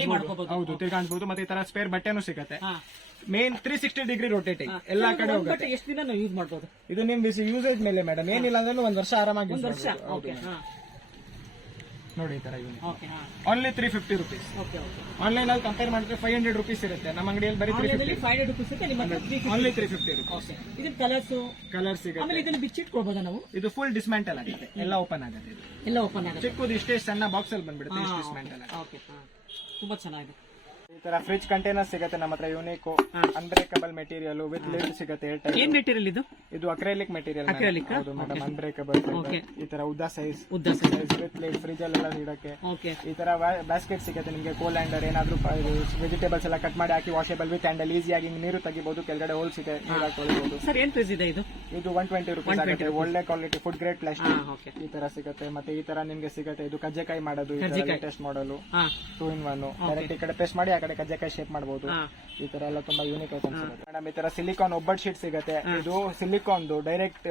ಹೌದು ತಿರ್ಗಾ ಮತ್ತೆ ಈ ತರ ಸ್ಪೇರ್ ಬಟ್ಟೆನೂ ಸಿಗುತ್ತೆ. Main three sixty degree rotating ಎಲ್ಲಾ ಕಡೆ ಹೋಗುತ್ತೆ. ಎಷ್ಟು ದಿನ ನಾವು ಯೂಸ್ ಮಾಡ್ಬೋದು. ಇದು ನಿಮ್ ಯೂಸೇಜ್ ಮೇಲೆ ಮೇಡಮ್ ಏನಿಲ್ಲ ಅಂದ್ರೆ ಒಂದ್ ವರ್ಷ ಆರಾಮಾಗಿ use ಒಂದ್ ವರ್ಷ. ಮಾಡ್ಬೋದು. ಹೌದು. ಓಕೆ ನೋಡಿ ಈ ತರ okay only three fifty rupees okay okay online ಅಲ್ಲಿ ಕಂಪೇರ್ ಮಾಡಿದ್ರೆ ಫೈವ್ ಹಂಡ್ರೆಡ್ ರುಪೀಸ್ ಇರುತ್ತೆ. ನಮ್ಮ ಅಂಗಡಿಯಲ್ಲಿ ಬರೀ ತ್ರೀ ಆನ್ಲೈನಲ್ಲಿ ಫೈವ್ ಹಂಡ್ರೆಡ್ ರುಪೀಸ್ ಇದೆ ನಿಮ್ಮ ಹತ್ರ three only three fifty rupees okay colours colour ಸಿಗುತ್ತೆ. ಆಮೇಲೆ ಇದನ್ನ ಬಿಚ್ಚಿಟ್ಕೊಳ್ಬೋದಾ ನಾವು? ಇದು ಫುಲ್ ಡಿಸ್ಮ್ಯಾಂಟಲ್ ಆಗುತ್ತೆ. ಎಲ್ಲ ಓಪನ್ ಆಗುತ್ತೆ ಇದು. ಎಲ್ಲ ಓಪನ್ ಆಗುತ್ತೆ. ಚಿಕ್ಕದು ಇಷ್ಟೇ ಸಣ್ಣ ಬಾಕ್ಸ್ ಅಲ್ಲಿ ಬಂದ್ಬಿಡುತ್ತೆ ಇಷ್ಟು ಡಿಸ್ಮ್ಯಾಂಟಲ್ ಆಗುತ್ತೆ. ಓಕೆ ತುಂಬಾ ಚೆನ್ನಾಗಿದೆ. ಈ ತರ ಫ್ರಿಜ್ ಕಂಟೈನರ್ ಸಿಗುತ್ತೆ ನಮ್ಮ ಹತ್ರ unique unbreakable material with lid ಸಿಗುತ್ತೆ ಏರ್ ಟೈಪ್ ಏನ್ ಮೆಟೀರಿಯಲ್ ಇದು? ಇದು ಅಕ್ರೈಲಿಕ್ ಮೆಟೀರಿಯಲ್ Acrylic? ಹೌದು ಮೇಡಮ್ ಅನ್ಬ್ರೇಕಬಲ್ Okay. ಈ ತರ ಉದ್ದ ಸೈಜ್ ಉದ್ದ ಸೈಜ್ ವಿತ್ ಲಿಡ್ ಫ್ರಿಜ್ ಅಲ್ಲೆಲ್ಲ ಇಡಕ್ಕೆ ಓಕೆ ಈ ತರ ಬ್ಯಾಸ್ಕೆಟ್ ಸಿಗುತ್ತೆ ನಿಮಗೆ ಕೋಲ್ ಹ್ಯಾಂಡರ್ ಏನಾದ್ರೂ ವೆಜಿಟೇಬಲ್ಸ್ ಎಲ್ಲ ಕಟ್ ಮಾಡಿ ಹಾಕಿ ವಾಷೇಬಲ್ ವಿತ್ ಹ್ಯಾಂಡಲ್ ಈಸಿಯಾಗಿ ನೀರು ತೆಗಿಬಹುದು ಕೆಳಗಡೆ ಹೋಲ್ಸ್ ಇದೆ ನೀರು ಹಾಕೊಳ್ಬಹುದು ಸರ್ ಏನ್ ಪ್ರೈಸ್ ಇದೆ ಇದು? ಇದು ಒನ್ ಟ್ವೆಂಟಿ ರುಪೀಸ್ ಆಗುತ್ತೆ. ಒಳ್ಳೆ ಕ್ವಾಲಿಟಿ ಫುಡ್ ಗ್ರೇಡ್ ಹಾ ಪ್ಲಾಸ್ಟಿಕ್ ಓಕೆ ಈ ತರ ಸಿಗುತ್ತೆ. ಮತ್ತೆ ಈ ತರ ನಿಮ್ಗೆ ಸಿಗುತ್ತೆ. ಇದು ಕಜ್ಜೆಕಾಯಿ ಮಾಡೋದು ಟೆಸ್ಟ್ ಲೇಟೆಸ್ಟ್ ಮಾಡಲು ಹಾ. ಟೂ ಇನ್ ಒನ್ ಡೈರೆಕ್ಟ್ ಈ ಕಡೆ ಪೇಸ್ಟ್ ಮಾಡಿ ಆ ಕಡೆ ಕಜ್ಜೆಕಾಯಿ ಶೇಪ್ ಮಾಡಬಹುದು ಈ ತರ ಎಲ್ಲ ತುಂಬಾ ಯೂನಿಕ್ ಐಟಮ್ಸ್ ಮೇಡಮ್ ಈ ತರ ಸಿಲಿಕಾನ್ ಒಬ್ಬಟ್ ಶೀಟ್ ಸಿಗುತ್ತೆ. ಇದು ಸಿಲಿಕಾನ್ ಡೈರೆಕ್ಟ್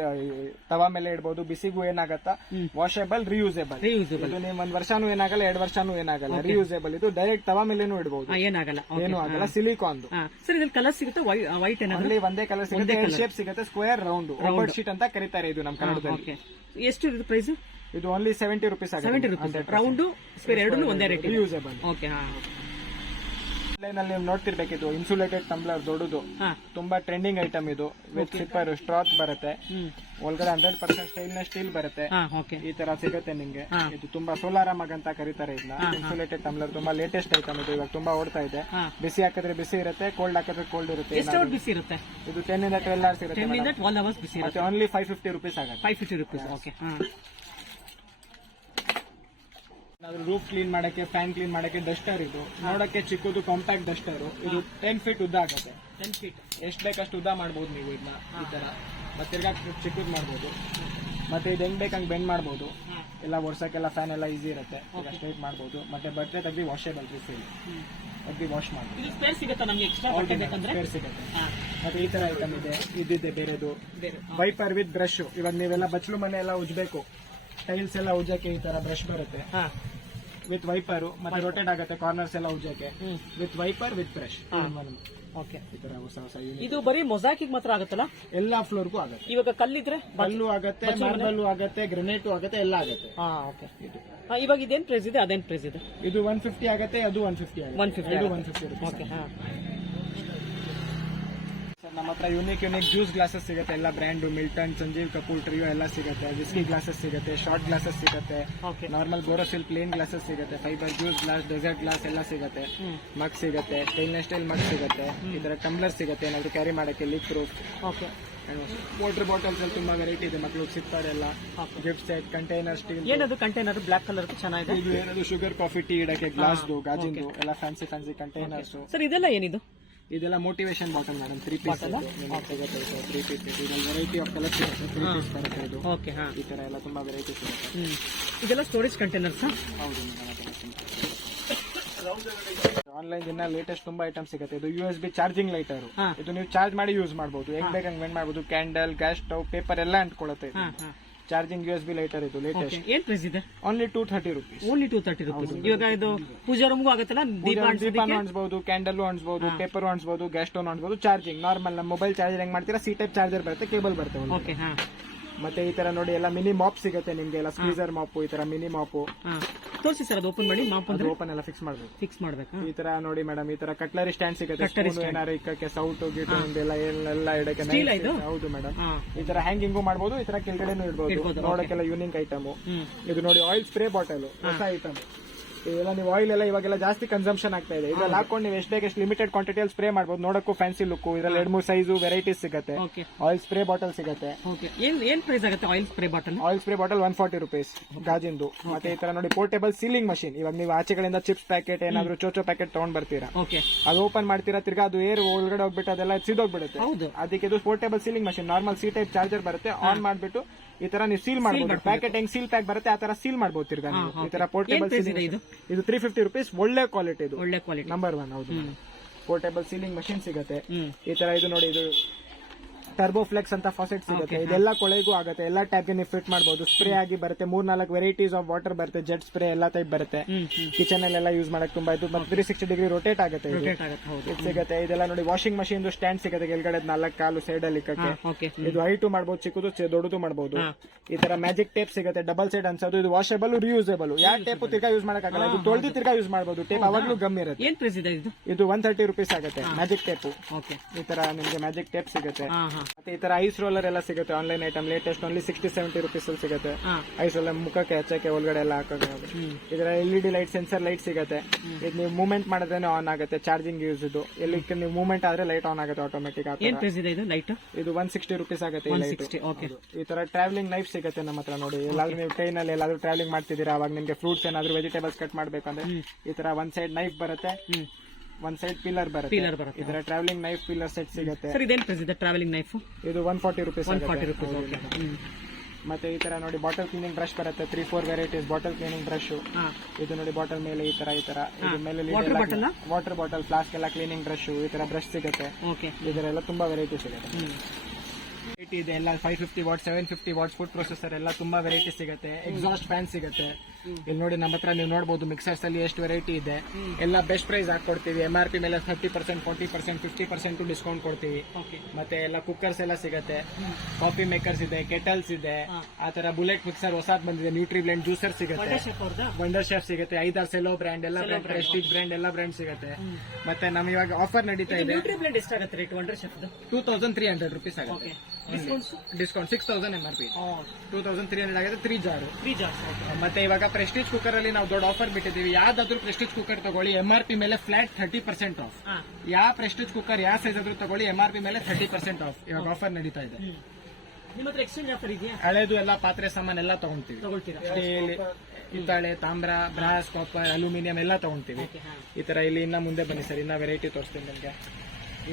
ತವಾ ಮೇಲೆ ಇಡಬಹುದು ಬಿಸಿಗೂ ಏನಾಗತ್ತಾ? ವಾಷೇಬಲ್ ರಿಯೂಸೇಬಲ್ ಇದು ನಿಮ್ ಒಂದ್ ವರ್ಷನೂ ಏನಾಗಲ್ಲ ಎರಡ್ ವರ್ಷನೂ ಏನಾಗಲ್ಲ. ರಿಯೂಸೇಬಲ್ ಇದು ಡೈರೆಕ್ಟ್ ತವಾ ಮೇಲೇನು ಇಡಬಹುದು ಏನಾಗಲ್ಲ. ಏನು ಆಗಲ್ಲ ಸಿಲಿಕಾನ್ ಸರ್ ಕಲರ್ ಸಿಗುತ್ತೆ? ವೈಟ್ ಏನಾದ್ರು? ಅಲ್ಲಿ ಒಂದೇ ಕಲರ್ ಸಿಗುತ್ತೆ. ಶೇಪ್ ಸಿಗುತ್ತೆ ಸ್ಕ್ವೇರ್ ರೌಂಡ್ ಒಬ್ಬಟ್ ಶೀಟ್ ಅಂತ ಕರೀತಾರೆ ಇದು ನಮ್ಮ ಕನ್ನಡದಲ್ಲಿ. ಎಷ್ಟು ಇದು ಪ್ರೈಸ್ ಇದು only seventy rupees seventy rupees round spare ಎರಡು ಒಂದೇ ರೇಟ್ ಯೂಸೇಬಲ್ ಓಕೆ ಹಾ. ಆನ್ಲೈನ್ ಅಲ್ಲಿ ನೀವು ನೋಡ್ತಿರ್ಬೇಕಿದು ಇನ್ಸುಲೇಟೆಡ್ ಟಂಬ್ಲರ್ ದೊಡ್ಡದು. ತುಂಬಾ ಟ್ರೆಂಡಿಂಗ್ ಐಟಮ್ ಇದು. ವಿತ್ ಸಿಪ್ಪರ್ ಸ್ಟ್ರಾತ್ ಬರುತ್ತೆ. ಒಳಗಡೆ ಹಂಡ್ರೆಡ್ ಪರ್ಸೆಂಟ್ ಸ್ಟೈಲ್ನ ಸ್ಟೀಲ್ ಬರುತ್ತೆ. ಈ ತರ ಸಿಗುತ್ತೆ ನಿಮ್ಗೆ. ಇದು ತುಂಬಾ ಸೋಲಾರ ಮಗ್ ಅಂತ ಕರೀತಾರೆ ಇಲ್ಲ. ಇನ್ಸುಲೇಟೆಡ್ ಟಂಬ್ಲರ್ ತುಂಬಾ ಲೇಟೆಸ್ಟ್ ಐಟಮ್ ಇದು. ಇವಾಗ ತುಂಬಾ ಓಡ್ತಾ ಇದೆ. ಬಿಸಿ ಹಾಕಿದ್ರೆ ಬಿಸಿ ಇರುತ್ತೆ ಕೋಲ್ಡ್ ಹಾಕಿದ್ರೆ ಕೋಲ್ಡ್ ಇರುತ್ತೆ ಬಿಸಿ ಇರುತ್ತೆ? ಇದು ಟೆನ್ ಇಂದ ಟ್ವೆಲ್ ಅವರ್ಸ್ ಇರುತ್ತೆ. ಇಂದ ಓನ್ಲಿ ಫೈವ್ ಫಿಫ್ಟಿ ರುಪೀಸ್ ಆಗುತ್ತೆ. Five fifty rupees okay roof clean ಮಾಡಕ್ಕೆ ಫ್ಯಾನ್ ಕ್ಲೀನ್ ಮಾಡಕ್ಕೆ ಡಸ್ಟರ್ ಇದು. ನೋಡಕ್ಕೆ ಚಿಕ್ಕದು ಕಾಂಪ್ಯಾಕ್ಟ್ ಡಸ್ಟರ್ ಇದು ಟೆನ್ ಫೀಟ್ ಉದ್ದ ಆಗುತ್ತೆ. ಟೆನ್ ಫೀಟ್ ಎಷ್ಟು ಬೇಕಷ್ಟು ಉದ್ದ ಮಾಡ್ಬೋದು ನೀವು ಇದನ್ನ ಈ ತರ. ಮತ್ತೆ ತಿರ್ಗಾ ಚಿಕ್ಕದ್ ಮಾಡ್ಬೋದು. ಮತ್ತೆ ಇದು ಹೆಂಗ್ ಬೇಕಂಗ್ ಬೆಂಡ್ ಮಾಡ್ಬೋದು. ಎಲ್ಲ ಒರ್ಸಕ್ಕೆಲ್ಲ ಫ್ಯಾನ್ ಎಲ್ಲ ಈಸಿ ಇರುತ್ತೆ. ಸ್ಟ್ರೈಟ್ ಮಾಡ್ಬೋದು. ಮತ್ತೆ ಬಟ್ಟೆ ತೆಗ್ದು ವಾಷೇಬಲ್ ಫೀಲ್ ತೆಗ್ದು ವಾಶ್ ಮಾಡ್ಬೋದು. ಸ್ಪೇರ್ ಸಿಗುತ್ತಾ ನಮ್ಗೆ ಎಕ್ಸ್ಟ್ರಾ ಬಟ್ಟೆ ಬೇಕಂದ್ರೆ? ಸ್ಪೇರ್ ಸಿಗುತ್ತೆ. ಹಾ. ಮತ್ತೆ ಈ ತರ ಐಟಮ್ ಇದೆ. ಇದಿದೆ ಬೇರೆದು. ಬೇರೆ. ವೈಪರ್ ವಿತ್ ಬ್ರಷ್ ಇವಾಗ ನೀವೆಲ್ಲ ಬಚ್ಚಲು ಮನೆ ಎಲ್ಲ ಉಜ್ಬೇಕು. ಟೈಲ್ಸ್ ಎಲ್ಲ ಉಜ್ಜಕ್ಕೆ ಈ ತರ ಬ್ರಷ್ ಬರುತ್ತೆ. ಹಾ. ವಿತ್ ವೈಪರ್ ಮತ್ತೆ ರೊಟೇಟ್ ಆಗುತ್ತೆ ಕಾರ್ನರ್ಸ್ ಎಲ್ಲ ಉಜ್ಜಕ್ಕೆ. ಹ್ಮ್. With wiper with brush okay ಈ ತರ ಹೊಸ ಹೊಸ unit. ಇದು ಬರೀ ಮೊಸಾಕಿಗೆ ಮಾತ್ರ ಆಗುತ್ತಲ್ಲ? ಎಲ್ಲಾ ಫ್ಲೋರ್ಗೂ ಆಗುತ್ತೆ. ಇವಾಗ ಕಲ್ಲಿದ್ರೆ ಕಲ್ಲು ಆಗತ್ತೆ ಮಾರ್ಬಲ್ ಆಗತ್ತೆ ಗ್ರೆನೇಟು ಆಗತ್ತೆ ಎಲ್ಲ ಆಗುತ್ತೆ. ಹಾ ಓಕೆ ಇದು. ಇವಾಗ ಇದೇನ್ ಪ್ರೈಸ್ ಇದೆ? ಅದೇನ್ ಪ್ರೈಸ್ ಇದೆ? ಇದು ಒನ್ ಫಿಫ್ಟಿ ಆಗತ್ತೆ ಅದು ಒನ್ ಫಿಫ್ಟಿ ಆಗುತ್ತೆ. 150 ಎರಡು ಆಗುತ್ತೆ. ಒನ್ ಫಿಫ್ಟಿ ಓಕೆ ಹಾ. ನಮ್ಮ ಹತ್ರ ಯೂನಿಕ್ ಯೂನಿಕ್ ಜ್ಯೂಸ್ ಗ್ಲಾಸಸ್ ಸಿಗುತ್ತೆ. ಎಲ್ಲ brand Milton Sanjeev Kapoor trio ಎಲ್ಲ ಸಿಗುತ್ತೆ. ವಿಸ್ಕಿ ಗ್ಲಾಸಸ್ ಸಿಗುತ್ತೆ ಶಾರ್ಟ್ ಗ್ಲಾಸಸ್ ಸಿಗುತ್ತೆ. ನಾರ್ಮಲ್ ಬೋರೋಸಿಲ್ ಪ್ಲೇನ್ ಗ್ಲಾಸಸ್ ಸಿಗುತ್ತೆ. Fibre juice glass dessert glass ಎಲ್ಲ ಸಿಗುತ್ತೆ. ಮಗ್ ಸಿಗುತ್ತೆ. ಸ್ಟೈನ್ಲೆಸ್ ಸ್ಟೈಲ್ ಮಗ್ ಸಿಗುತ್ತೆ. ಇದರ ಟಂಬ್ಲರ್ ಸಿಗುತ್ತೆ. ಏನಾದ್ರು ಕ್ಯಾರಿ ಮಾಡಕ್ಕೆ leak proof okay water bottles ಅಲ್ಲಿ ತುಂಬಾ ವೆರೈಟಿ ಇದೆ. ಮಕ್ಕಳು ಸಿಗ್ತಾರೆ ಎಲ್ಲ. ಗಿಫ್ಟ್ ಸೆಟ್ ಕಂಟೈನರ್ ಸ್ಟೀಲ್ ಏನದು ಕಂಟೈನರ್ ಬ್ಲಾಕ್ ಕಲರ್ ಚೆನ್ನಾಗಿದೆ? ಇದು ಏನದು? ಶುಗರ್ ಕಾಫಿ ಟೀ ಇಡಕ್ಕೆ ಗ್ಲಾಸ್ದು ಗಾಜಿಂದು ಎಲ್ಲ ಫ್ಯಾನ್ಸಿ ಫ್ಯಾನ್ಸಿ ಕಂಟೈನರ್ಸ್ ಸರ್ ಇದೆಲ್ಲ ಏನಿದು? ಇದೆಲ್ಲ motivation bottle madam three piece ಸಿಗುತ್ತೆ ತ್ರೀ ಪೀಸ್ ಇದೆಲ್ಲ ವೆರೈಟಿ ಆಫ್ ಕಲರ್ ಸಿಗುತ್ತೆ ತ್ರೀ ಪೀಸ್ ಬರುತ್ತೆ ಇದು. ಓಕೆ ಹಾ. ಈ ತರ ಎಲ್ಲ ತುಂಬಾ ವೆರೈಟಿ ಇದೆಲ್ಲ ಸ್ಟೋರೇಜ್ ಕಂಟೈನರ್ಸ್ ಹೌದು ಆನ್ಲೈನ್ ಇನ್ನ ಲೇಟೆಸ್ಟ್ ತುಂಬಾ ಐಟಮ್ ಸಿಗುತ್ತೆ. ಇದು U S B charging lighter ಇದು ನೀವು ಚಾರ್ಜ್ ಮಾಡಿ ಯೂಸ್ ಮಾಡಬಹುದು ಹೆಂಗ್ ಬೇಕಂಗ್ ವೆಂಡ್ ಮಾಡಬಹುದು ಕ್ಯಾಂಡಲ್ ಗ್ಯಾಸ್ ಸ್ಟವ್ ಪೇಪರ್ ಎಲ್ಲ ಅಂಟ್ಕೊಳ್ಳುತ್ತೆ charging U S B lighter ಇದು ಲೇಟೆಸ್ಟ್ ಓಕೆ ಏನ್ ಪ್ರೈಸ್ ಇದೆ? Only two thirty rupees only two thirty rupees ಇವಾಗ ಇದು ಪೂಜಾ ರೂಮ್ಗೂ ಆಗುತ್ತಲ್ಲ? ದೀಪ ದೀಪಾನು ಕ್ಯಾಂಡಲ್ ಅನ್ಸ್ಬಹುದು ಪೇಪರ್ ಅನ್ಸ್ಬಹುದು ಗ್ಯಾಸ್ ಸ್ಟೋನ್ ಅನ್ಸ್ಬಹುದು ಚಾರ್ಜಿಂಗ್ ನಾರ್ಮಲ್ ನಮ್ಮ ಮೊಬೈಲ್ ಚಾರ್ಜರ್ ಹೆಂಗ್ ಮಾಡ್ತೀರಾ? ಸಿ ಟೈಪ್ ಚಾರ್ಜರ್ ಬರುತ್ತೆ ಕೇಬಲ್ ಬರುತ್ತೆ ಓಕೆ ಹಾ. ಮತ್ತೆ ಈ ತರ ನೋಡಿ ಎಲ್ಲ ಮಿನಿ ಮಾಪ್ ಸಿಗುತ್ತೆ ನಿಮ್ಗೆ ಎಲ್ಲ ಸ್ಕ್ವೀಸರ್ ಮಾಪ್ ಈ ತರ ಮಿನಿ ಮಾಪು ತೋರಿಸಿ ಸರ್ ಅದು ಓಪನ್ ಮಾಡಿ ಮಾಪ್ ಅಂದ್ರೆ? ಓಪನ್ ಎಲ್ಲ ಫಿಕ್ಸ್ ಮಾಡಬೇಕು. ಫಿಕ್ಸ್ ಮಾಡ್ಬೇಕಾ? ಈ ತರ ನೋಡಿ ಮೇಡಮ್ ಈ ತರ ಕಟ್ಲರಿ ಸ್ಟ್ಯಾಂಡ್ ಸಿಗುತ್ತೆ ಸ್ಪೂನ್ ಏನಾರ ಇಕ್ಕಕ್ಕೆ ಸೌಟು ಗೀಟು ಎಲ್ಲ ಎಲ್ಲ ಇಡಕ್ಕೆ? ಹೌದು ಮೇಡಮ್ ಈ ತರ ಹ್ಯಾಂಗಿಂಗು ಮಾಡಬಹುದು ಈ ತರ ಕೆಳಗಡೆನೂ ಇಡಬಹುದು ನೋಡಕ್ಕೆಲ್ಲ ಯೂನಿಕ್ ಐಟಮ್ ಇದು ನೋಡಿ ಆಯಿಲ್ ಸ್ಪ್ರೇ ಬಾಟಲ್ ಹೊಸ ಐಟಮ್ ಇದೆಲ್ಲ ನೀವು ಆಯಿಲ್ ಎಲ್ಲ ಇವಾಗೆಲ್ಲ ಜಾಸ್ತಿ ಕನ್ಸಂಪ್ಷನ್ ಆಗ್ತಾ ಇದೆ. ಇದ್ರಲ್ಲಿ ಹಾಕೊಂಡು ನೀವು ಎಷ್ಟು ಎಷ್ಟು ಲಿಮಿಟೆಡ್ ಕ್ವಾಂಟಿಟಿಯಲ್ಲಿ ಸ್ಪ್ರೇ ಮಾಡ್ಬೋದು. ನೋಡಕ್ಕೂ ಫ್ಯಾನ್ಸಿ ಲುಕ್ ಇದ್ರಲ್ಲಿ ಎರಡು ಮೂರು ಸೈಜು ವೆರೈಟೀಸ್ ಸಿಗುತ್ತೆ. ಓಕೆ. ಆಯಿಲ್ ಸ್ಪ್ರೇ ಬಾಟಲ್ ಸಿಗುತ್ತೆ. ಓಕೆ. ಏನ್ ಏನ್ ಪ್ರೈಸ್ ಆಗುತ್ತೆ oil spray bottle oil spray bottle one forty rupees ಗಾಜಿಂದು. ಮತ್ತೆ ಈ ತರ ನೋಡಿ ಪೋರ್ಟೇಬಲ್ ಸೀಲಿಂಗ್ ಮಷೀನ್ ಇವಾಗ ನೀವು ಆಚೆಗಳಿಂದ ಚಿಪ್ಸ್ ಪ್ಯಾಕೆಟ್ ಏನಾದ್ರು ಚೋಚೋ ಪ್ಯಾಕೆಟ್ ತಗೊಂಡ್ ಬರ್ತೀರಾ. ಓಕೆ. ಅದು ಓಪನ್ ಮಾಡ್ತೀರಾ ತಿರ್ಗಾ ಅದು ಏರ್ ಒಳಗಡೆ ಹೋಗ್ಬಿಟ್ಟು ಅದೆಲ್ಲ ಸಿದೋಗ್ಬಿಡುತ್ತೆ. ಹೌದು. ಅದಕ್ಕೆ ಇದು portable sealing machine normal C type charger ಬರುತ್ತೆ. ಆನ್ ಮಾಡ್ಬಿಟ್ಟು ಈ ತರ ನೀವು ಸೀಲ್ ಮಾಡಬಹುದು ಪ್ಯಾಕೆಟ್ ಹೆಂಗ್ ಸೀಲ್ ಪ್ಯಾಕ್ ಬರುತ್ತೆ ಆ ತರ ಸೀಲ್ ಮಾಡಬಹುದು ತಿರ್ಗಾ ನೀವು. ಈ ತರ ಪೋರ್ಟೇಬಲ್ ಸೀಲಿಂಗ್ ಇದೆ? ಇದು ತ್ರೀ ಫಿಫ್ಟಿ ರುಪೀಸ್ ಒಳ್ಳೆ ಕ್ವಾಲಿಟಿ ಇದು. ಒಳ್ಳೆ ಕ್ವಾಲಿಟಿ ನಂಬರ್ ಒನ್ ಹೌದು. ಪೋರ್ಟೇಬಲ್ ಸೀಲಿಂಗ್ ಮಷಿನ್ ಸಿಗುತ್ತೆ. ಈ ತರ ಇದು ನೋಡಿ ಇದು ಟರ್ಬೋ ಫ್ಲೆಕ್ಸ್ ಅಂತ ಫಾಸೆಟ್ ಸಿಗುತ್ತೆ. ಇದೆಲ್ಲ ಕೊಳೆಗೂ ಆಗುತ್ತೆ. ಎಲ್ಲಾ ಟೈಪ್ ನೀವು ಫಿಟ್ ಮಾಡಬಹುದು ಸ್ಪ್ರೇ ಆಗಿ ಬರುತ್ತೆ. ಮೂರ್ ನಾಲ್ಕು ವೆರೈಟೀಸ್ ಆಫ್ ವಾಟರ್ ಬರುತ್ತೆ. ಜೆಟ್ ಸ್ಪ್ರೇ ಎಲ್ಲ ಟೈಪ್ ಬರುತ್ತೆ. ಕಿಚನ್ ಅಲ್ಲೆಲ್ಲ ಯೂಸ್ ಮಾಡಕ್ ತುಂಬಾ ಇದು. ಮತ್ತೆ ತ್ರೀ ಸಿಕ್ಸ್ಟಿ ಡಿಗ್ರಿ ರೊಟೇಟ್ ಆಗುತ್ತೆ ಇದು. ಸಿಗುತ್ತೆ. ಇದೆಲ್ಲ ನೋಡಿ ವಾಷಿಂಗ್ ಮಷೀನ್ ಸ್ಟ್ಯಾಂಡ್ ಸಿಗುತ್ತೆ ಕೆಳಗಡೆ ನಾಲ್ಕು ಕಾಲು ಸೈಡ್ ಅಲ್ಲಿ ಇಕ್ಕಕ್ಕೆ. ಇದು ಹೈಟು ಮಾಡಬಹುದು ಚಿಕ್ಕದು ದೊಡ್ಡದು ಮಾಡಬಹುದು ಈ ತರ ಮ್ಯಾಜಿಕ್ ಟೇಪ್ ಸಿಗುತ್ತೆ. ಡಬಲ್ ಸೈಡ್ ಅನ್ಸೋದು. ಇದು ವಾಷಬಲ್ ರಿಯೂಸಬಲ್ ಯಾವ ಟೇಪ್ ತಿರ್ಗಾ ಯೂಸ್ ಮಾಡಕ್ಕಾಗಲ್ಲ. ಇದು ತೊಳೆದು ತಿರ್ಗಾ ಯೂಸ್ ಮಾಡಬಹುದು ಟೇಪ್ ಅವಾಗ್ಲೂ ಗಮ್ ಇರುತ್ತೆ. ಏನ್ ಪ್ರೈಸ್ ಇದೆ ಇದು? ಇದು ಒನ್ ತರ್ಟಿ ರುಪೀಸ್ ಆಗುತ್ತೆ. ಮ್ಯಾಜಿಕ್ ಟೇಪ್ ಈ ತರ ನಿಮ್ಗೆ ಮ್ಯಾಜಿಕ್ ಟೇಪ್ ಸಿಗುತ್ತೆ. ಮತ್ತೆ ಈ ತರ ಐಸ್ ರೋಲರ್ ಎಲ್ಲ ಸಿಗುತ್ತೆ online item latest only sixty seventy rupees ಅಲ್ಲಿ ಸಿಗುತ್ತೆ. ಐಸ್ ಎಲ್ಲ ಮುಖಕ್ಕೆ ಹಚ್ಚಕ್ಕೆ ಒಳಗಡೆ ಎಲ್ಲ ಹಾಕೋದು ಇದರ L E D light sensor light ಸಿಗುತ್ತೆ. ಇದು ನೀವು ಮೂವ್ಮೆಂಟ್ ಮಾಡಿದ್ರೆ ಆನ್ ಆಗುತ್ತೆ ಚಾರ್ಜಿಂಗ್ ಯೂಸ್ ಇದು ಎಲ್ಲಿ ನೀವು ಮೂವ್ಮೆಂಟ್ ಆದ್ರೆ ಲೈಟ್ ಆನ್ ಆಗುತ್ತೆ ಆಟೋಮೆಟಿಕ್ ಏನ್ ಪ್ರೈಸ್ ಇದೆ ಇದು ಲೈಟ್ ಇದು ಒನ್ ಸಿಕ್ಸ್ಟಿ ರುಪೀಸ್ ಆಗುತ್ತೆ ಈ ಲೈಟ್ ಈ ತರ ಟ್ರಾವೆಲಿಂಗ್ ನೈಫ್ ಸಿಗುತ್ತೆ ನಮ್ಮ ಹತ್ರ ನೋಡಿ. ಎಲ್ಲಾದ್ರೂ ನೀವು ಟ್ರೈನ್ ಅಲ್ಲಿ ಎಲ್ಲಾದ್ರೂ ಟ್ರಾವೆಲಿಂಗ್ ಮಾಡ್ತಿದ್ದೀರಾ ಅವಾಗ ನಿಮ್ಗೆ ಫ್ರೂಟ್ಸ್ ಏನಾದ್ರು ವೆಜಿಟೇಬಲ್ಸ್ ಕಟ್ ಮಾಡ್ಬೇಕಂದ್ರೆ ಈ ತರ ಒನ್ ಸೈಡ್ ನೈಫ್ ಬರುತ್ತೆ. ಒಂದ್ ಸೈಡ್ ಪಿಲ್ಲರ್ ಬರುತ್ತೆ. ಪಿಲ್ಲರ್ ಬರುತ್ತೆ ಇದರ ಟ್ರಾವೆಲಿಂಗ್ ನೈಫ್ ಪಿಲ್ಲರ್ ಸೆಟ್ ಸಿಗುತ್ತೆ. ಸರ್ ಇದೇನ್ ಪ್ರೈಸ್ ಇದೆ ಟ್ರಾವೆಲಿಂಗ್ ನೈಫ್ ಇದು one forty rupees one forty rupees okay ಮತ್ತೆ ಈ ತರ ನೋಡಿ ಬಾಟಲ್ ಕ್ಲೀನಿಂಗ್ ಬ್ರಷ್ ಬರುತ್ತೆ. Three four varieties bottle cleaning brush ಹಾ. ಇದು ನೋಡಿ ಬಾಟಲ್ ಮೇಲೆ ಈ ತರ ಈ ತರ. ಇದು ಮೇಲೆ Water bottle ಆ? ವಾಟರ್ ಬಾಟಲ್ ಫ್ಲಾಸ್ಕ್ ಎಲ್ಲ ಕ್ಲೀನಿಂಗ್ ಬ್ರಷ್ ಈ ತರ ಬ್ರಷ್ ಸಿಗುತ್ತೆ. ಓಕೆ ಇದರೆಲ್ಲ ತುಂಬಾ ವೆರೈಟಿ ಸಿಗುತ್ತೆ. ವೆರೈಟಿ ಇದೆ ಎಲ್ಲ five fifty watt seven fifty watts food processor ಎಲ್ಲ ತುಂಬಾ ವೆರೈಟಿ ಸಿಗುತ್ತೆ. ಎಕ್ಸಾಸ್ಟ್ ಫ್ಯಾನ್ ಸಿಗುತ್ತೆ. ಇಲ್ಲಿ ನೋಡಿ ನಮ್ಮ ಹತ್ರ ನೀವು ನೋಡಬಹುದು ಮಿಕ್ಸರ್ಸ್ ಅಲ್ಲಿ ಎಷ್ಟು ವೆರೈಟಿ ಇದೆ. ಎಲ್ಲ ಬೆಸ್ಟ್ ಪ್ರೈಸ್ ಹಾಕೊಡ್ತೀವಿ ಎಂ ಆರ್ ಪಿ ಮೇಲೆ thirty percent forty percent fifty percent discount ಕೊಡ್ತೀವಿ. ಮತ್ತೆ ಎಲ್ಲ ಕುಕ್ಕರ್ಸ್ ಎಲ್ಲ ಸಿಗುತ್ತೆ. ಕಾಫಿ ಮೇಕರ್ಸ್ ಇದೆ ಕೆಟಲ್ಸ್ ಇದೆ. ಆ ತರ ಬುಲೆಟ್ ಮಿಕ್ಸರ್ ಹೊಸದ್ ಬಂದಿದೆ. ನ್ಯೂಟ್ರಿ ಬ್ಲೆಂಡ್ ಜ್ಯೂಸರ್ ಸಿಗುತ್ತೆ ವಂಡರ್ ಶೆಫ್ ಸಿಗುತ್ತೆ. ಐದಾರು ಸೆಲೋ ಬ್ರ್ಯಾಂಡ್ ಎಲ್ಲ ಬ್ರ್ಯಾಂಡ್ ಪ್ರೆಸ್ಟೀಜ್ ಬ್ರ್ಯಾಂಡ್ ಎಲ್ಲ ಬ್ರ್ಯಾಂಡ್ ಸಿಗುತ್ತೆ. ಮತ್ತೆ ನಮ್ ಇವಾಗ ಆಫರ್ ನಡೀತಾ ಇದೆ two thousand three hundred rupees ಆಗುತ್ತೆ. Discount six thousand M R P two thousand three hundred ಆಗುತ್ತೆ ತ್ರೀ ಜಾರು ಮತ್ತೆ ಇವಾಗ ಪ್ರೆಸ್ಟೀಜ್ ಕುಕ್ಕರ್ ಅಲ್ಲಿ ನಾವು ದೊಡ್ಡ ಆಫರ್ ಬಿಟ್ಟಿದ್ದೀವಿ. ಯಾವ್ದಾದ್ರು ಪ್ರೆಸ್ಟೀಜ್ ಕುಕ್ಕರ್ ತಗೊಳ್ಳಿ ಎಂ ಆರ್ ಪಿ ಮೇಲೆ ಫ್ಲಾಟ್ ಥರ್ಟಿ ಪರ್ಸೆಂಟ್ ಆಫ್ ಯಾವ ಪ್ರೆಸ್ಟೀಜ್ ಕುಕ್ಕರ್ ಯಾವ ಸೈಜ್ ಆದ್ರೂ ತಗೊಳ್ಳಿ ಎಂ ಆರ್ ಪಿ ಮೇಲೆ ಥರ್ಟಿ ಪರ್ಸೆಂಟ್ ಆಫ್ ಇವಾಗ ಆಫರ್ ನಡೀತಾ ಇದೆ. ನಿಮ್ಮ ಹತ್ರ ಎಕ್ಸ್ಚೇಂಜ್ ಆಫರ್ ಇದೆಯಾ? ಹಳೇದು ಎಲ್ಲ ಪಾತ್ರೆ ಸಾಮಾನ್ ಎಲ್ಲ ತಗೊಂತೀವಿ. ತಗೊಳ್ತೀರಾ? ಸ್ಟೀಲ್ ಹಿತ್ತಾಳೆ ತಾಮ್ರ ಬ್ರಾಸ್ ಕಾಪರ್ ಅಲ್ಯೂಮಿನಿಯಂ ಎಲ್ಲ ತಗೊಂತೀವಿ. ಈ ತರ ಇಲ್ಲಿ ಇನ್ನ ಮುಂದೆ ಬನ್ನಿ ಸರ್ ಇನ್ನ ವೆರೈಟಿ ತೋರಿಸ್ತೀನಿ ನಿಮ್ಗೆ.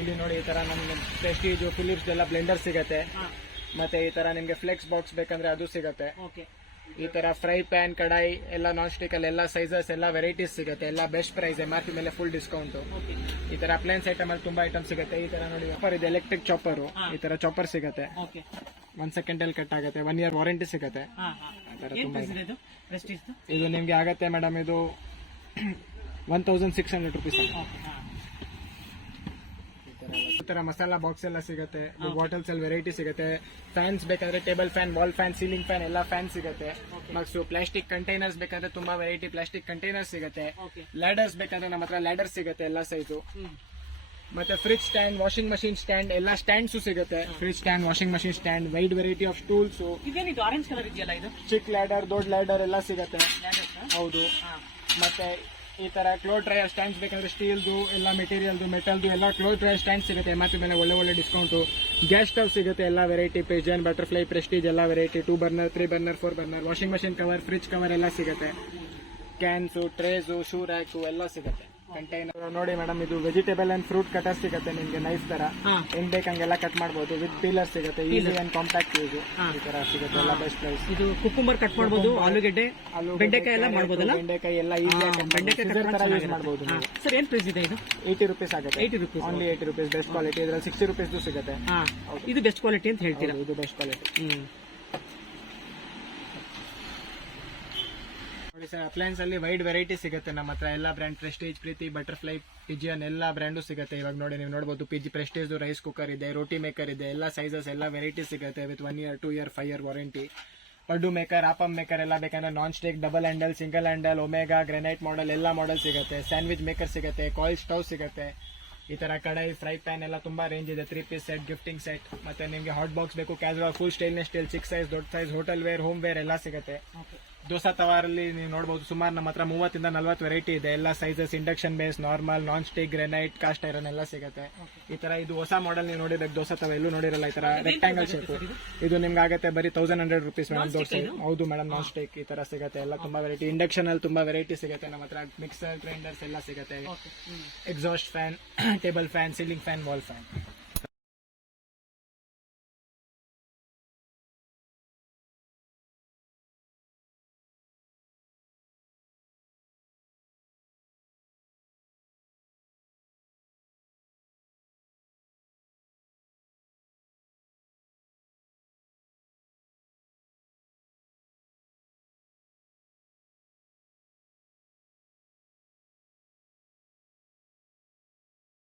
ಇಲ್ಲಿ ನೋಡಿ ಈ ತರ ನಮ್ಗೆ ಪ್ರೆಸ್ಟೀಜ್ ಫಿಲಿಪ್ಸ್ ಎಲ್ಲ ಬ್ಲೆಂಡರ್ ಸಿಗತ್ತೆ. ಮತ್ತೆ ಈ ತರ ನಿಮ್ಗೆ ಫ್ಲೆಕ್ಸ್ ಬಾಕ್ಸ್ ಬೇಕಂದ್ರೆ ಅದು ಸಿಗತ್ತೆ. ಈ ತರ ಫ್ರೈ ಪ್ಯಾನ್ ಕಡಾಯಿ ಎಲ್ಲ ನಾನ್ ಸ್ಟಿಕ್ ಅಲ್ಲಿ ಎಲ್ಲ ಸೈಜಸ್ ಎಲ್ಲ ವೆರೈಟೀಸ್ ಸಿಗುತ್ತೆ. ಎಲ್ಲ best price M R P ಮೇಲೆ ಫುಲ್ ಡಿಸ್ಕೌಂಟ್ ಈ ತರ ಅಪ್ಲೈನ್ಸ್ ಐಟಮ್ ಅಲ್ಲಿ ತುಂಬಾ ಐಟಮ್ ಸಿಗುತ್ತೆ. ಈ ತರ ನೋಡಿ ಆಫರ್ ಇದೆ ಎಲೆಕ್ಟ್ರಿಕ್ ಚಾಪರ್ ಈ ತರ ಚಾಪರ್ ಸಿಗುತ್ತೆ. ಒನ್ ಸೆಕೆಂಡ್ ಅಲ್ಲಿ ಕಟ್ ಆಗುತ್ತೆ. ಒನ್ ಇಯರ್ ವಾರಂಟಿ ಸಿಗುತ್ತೆ. ಇದು. ನಿಮ್ಗೆ ಆಗತ್ತೆ ಮೇಡಮ್ ಇದು one thousand six hundred rupees ಈ ತರ ಮಸಾಲಾ ಬಾಕ್ಸ್ ಎಲ್ಲ ಸಿಗುತ್ತೆ ಬಾಟಲ್ಸ್ ಅಲ್ಲಿ ವೆರೈಟಿ ಸಿಗುತ್ತೆ. ಫ್ಯಾನ್ಸ್ ಬೇಕಾದ್ರೆ table fan wall fan ceiling fan ಎಲ್ಲ ಫ್ಯಾನ್ ಸಿಗುತ್ತೆ. ಮತ್ತು ಪ್ಲಾಸ್ಟಿಕ್ ಕಂಟೈನರ್ಸ್ ಬೇಕಾದ್ರೆ ತುಂಬಾ ವೆರೈಟಿ ಪ್ಲಾಸ್ಟಿಕ್ ಕಂಟೈನರ್ ಸಿಗುತ್ತೆ. ಲ್ಯಾಡರ್ಸ್ ಬೇಕಾದ್ರೆ ನಮ್ಮ ಹತ್ರ ಲ್ಯಾಡರ್ ಸಿಗುತ್ತೆ ಎಲ್ಲ ಸೈಜು ಮತ್ತೆ fridge stand washing machine stand ಎಲ್ಲ ಸ್ಟ್ಯಾಂಡ್ಸ್ ಸಿಗುತ್ತೆ. Fridge stand washing machine stand wide variety of tools ಇದೇನಿದು ಆರೆಂಜ್ ಕಲರ್ ಇದೆಯಲ್ಲ ಇದು? ಚಿಕ್ ಲ್ಯಾಡರ್ ದೊಡ್ಡ ಲ್ಯಾಡರ್ ಎಲ್ಲ ಸಿಗುತ್ತೆ. ಹೌದು. ಮತ್ತೆ ಈ ತರ ಕ್ಲೋ ಡ್ರೈಯರ್ ಸ್ಟ್ಯಾಂಡ್ಸ್ ಬೇಕಂದ್ರೆ ಸ್ಟೀಲ್ದು ಎಲ್ಲ ಮೆಟೀರಿಯಲ್ದು ಮೆಟಲ್ದು ಎಲ್ಲ ಕ್ಲೋ ಡ್ರೈಯರ್ ಸ್ಟ್ಯಾಂಡ್ ಸಿಗುತ್ತೆ. ಮತ್ತೆ ಮೇಲೆ ಒಳ್ಳೆ ಒಳ್ಳೆ ಡಿಸ್ಕೌಂಟು ಗ್ಯಾಸ್ ಸ್ಟವ್ ಸಿಗುತ್ತೆ. ಎಲ್ಲ ವೆರೈಟಿ ಪೇಜನ್ ಬಟರ್ಫ್ಲೈ ಪ್ರೆಸ್ಟೀಜ್ ಎಲ್ಲ variety two burner three burner four burner washing machine cover fridge cover ಎಲ್ಲ ಸಿಗುತ್ತೆ. ಕ್ಯಾನ್ಸು ಟ್ರೇಸು ಶೂ ರ್ಯಾಕು ಎಲ್ಲ ಸಿಗುತ್ತೆ. ಕಂಟೈನರ್. ನೋಡಿ ಮೇಡಮ್ ಇದು ವೆಜಿಟೇಬಲ್ ಅಂಡ್ ಫ್ರೂಟ್ ಕಟರ್ ಸಿಗುತ್ತೆ ನಿಮ್ಗೆ ನೈಸ್ ತರ. ಹೆಂಗ್ ಬೇಕಂಗೆಲ್ಲ ಕಟ್ ಮಾಡಬಹುದು ವಿತ್ ಪೀಲರ್ ಸಿಗುತ್ತೆ ಈಸಿ ಅಂಡ್ ಕಾಂಪ್ಯಾಕ್ಟ್ ಯೂಸ್ ಈ ತರ ಸಿಗುತ್ತೆ ಎಲ್ಲ ಬೆಸ್ಟ್ ಪ್ರೈಸ್ ಇದು ಕುಕ್ಕುಂಬರ್ ಕಟ್ ಮಾಡಬಹುದು ಆಲೂಗೆಡ್ಡೆ ಬೆಂಡೆಕಾಯಿ ಎಲ್ಲ ಮಾಡಬಹುದಲ್ಲ ಬೆಂಡೆಕಾಯಿ ಎಲ್ಲ ಈಸಿ ಬೆಂಡೆಕಾಯಿ ತರ ಯೂಸ್ ಮಾಡಬಹುದು ಸರ್ ಏನ್ ಪ್ರೈಸ್ ಇದೆ ಇದು? ಏಯ್ಟಿ ರುಪೀಸ್ ಆಗುತ್ತೆ. Eighty rupees only eighty rupees best quality ಇದ್ರಲ್ಲಿ ಸಿಕ್ಸ್ಟಿ ರುಪೀಸ್ ಸಿಗುತ್ತೆ. ಇದು ಬೆಸ್ಟ್ ಕ್ವಾಲಿಟಿ ಅಂತ ಹೇಳ್ತೀರಾ? ಇದು ಬೆಸ್ಟ್ ಕ್ವಾಲಿಟಿ ಸರ್ ಅಪ್ಲಯನ್ಸ್ ಅಲ್ಲಿ ವೈಡ್ ವೆರೈಟಿ ಸಿಗುತ್ತೆ ನಮ್ಮ ಹತ್ರ. ಎಲ್ಲ brand Prestige Preethi Butterfly Pigeon ಎಲ್ಲ ಬ್ರ್ಯಾಂಡು ಸಿಗುತ್ತೆ. ಇವಾಗ ನೋಡಿ ನೀವು ನೋಡಬಹುದು ಪಿಜಿ ಪ್ರೆಸ್ಟೇಜ್ ರೈಸ್ ಕುಕ್ಕರ್ ಇದೆ ರೋಟಿ ಮೇಕರ್ ಇದೆ, ಎಲ್ಲ ಸೈಜಸ್ ಎಲ್ಲ ವೆರೈಟಿ ಸಿಗುತ್ತೆ with one year two year five year warranty paddu maker appam maker ಎಲ್ಲ ಬೇಕಂದ್ರೆ non stick double handle single handle Omega granite model ಎಲ್ಲ ಮಾಡೆಲ್ ಸಿಗುತ್ತೆ. ಸ್ಯಾಂಡ್ವಿಚ್ ಮೇಕರ್ ಸಿಗುತ್ತೆ ಕಾಯಿಲ್ ಸ್ಟವ್ ಸಿಗುತ್ತೆ. ಈ ತರ ಕಡಾಯಿ ಫ್ರೈ ಪ್ಯಾನ್ ಎಲ್ಲ ತುಂಬಾ ರೇಂಜ್ ಇದೆ. Three piece set gifting set ಮತ್ತೆ ನಿಮಗೆ ಹಾಟ್ ಬಾಕ್ಸ್ ಬೇಕು casual full ಸ್ಟೈಲ್ನೆಸ್ style six size ದೊಡ್ಡ size hotel ware home ware ಎಲ್ಲ ಸಿಗುತ್ತೆ. ದೋಸಾ ತವಾರಲ್ಲಿ ನೀವು ನೋಡಬಹುದು ಸುಮಾರು ನಮ್ಮ ಹತ್ರ ಮೂವತ್ತಿಂದ ನಲ್ವತ್ತು ವೆರೈಟಿ ಇದೆ. ಎಲ್ಲ sizes induction base normal non stick granite cast iron ಎಲ್ಲ ಸಿಗುತ್ತೆ. ಈ ತರ ಇದು ಹೊಸ ಮಾಡೆಲ್ ನೀವು ನೋಡಿರ್ಬೇಕು ದೋಸಾ ತವ ಎಲ್ಲೂ ನೋಡಿರಲ್ಲ ಈ ತರ ರೆಕ್ಟಾಂಗಲ್ ಶೇಪ್ ಇದು ನಿಮ್ಗೆ ಆಗುತ್ತೆ ಬರೀ thousand hundred rupees madam dosa. ಹೌದು ಮೇಡಮ್ ನಾನ್ ಸ್ಟಿಕ್ ಈ ತರ ಸಿಗುತ್ತೆ. ಎಲ್ಲ ತುಂಬಾ ವೆರೈಟಿ ಇಂಡಕ್ಷನ್ ಅಲ್ಲಿ ತುಂಬಾ ವೆರೈಟಿ ಸಿಗುತ್ತೆ ನಮ್ಮ ಹತ್ರ. ಮಿಕ್ಸರ್ ಗ್ರೈಂಡರ್ಸ್ ಎಲ್ಲ ಸಿಗುತ್ತೆ. Exhaust fan table fan ceiling fan wall fan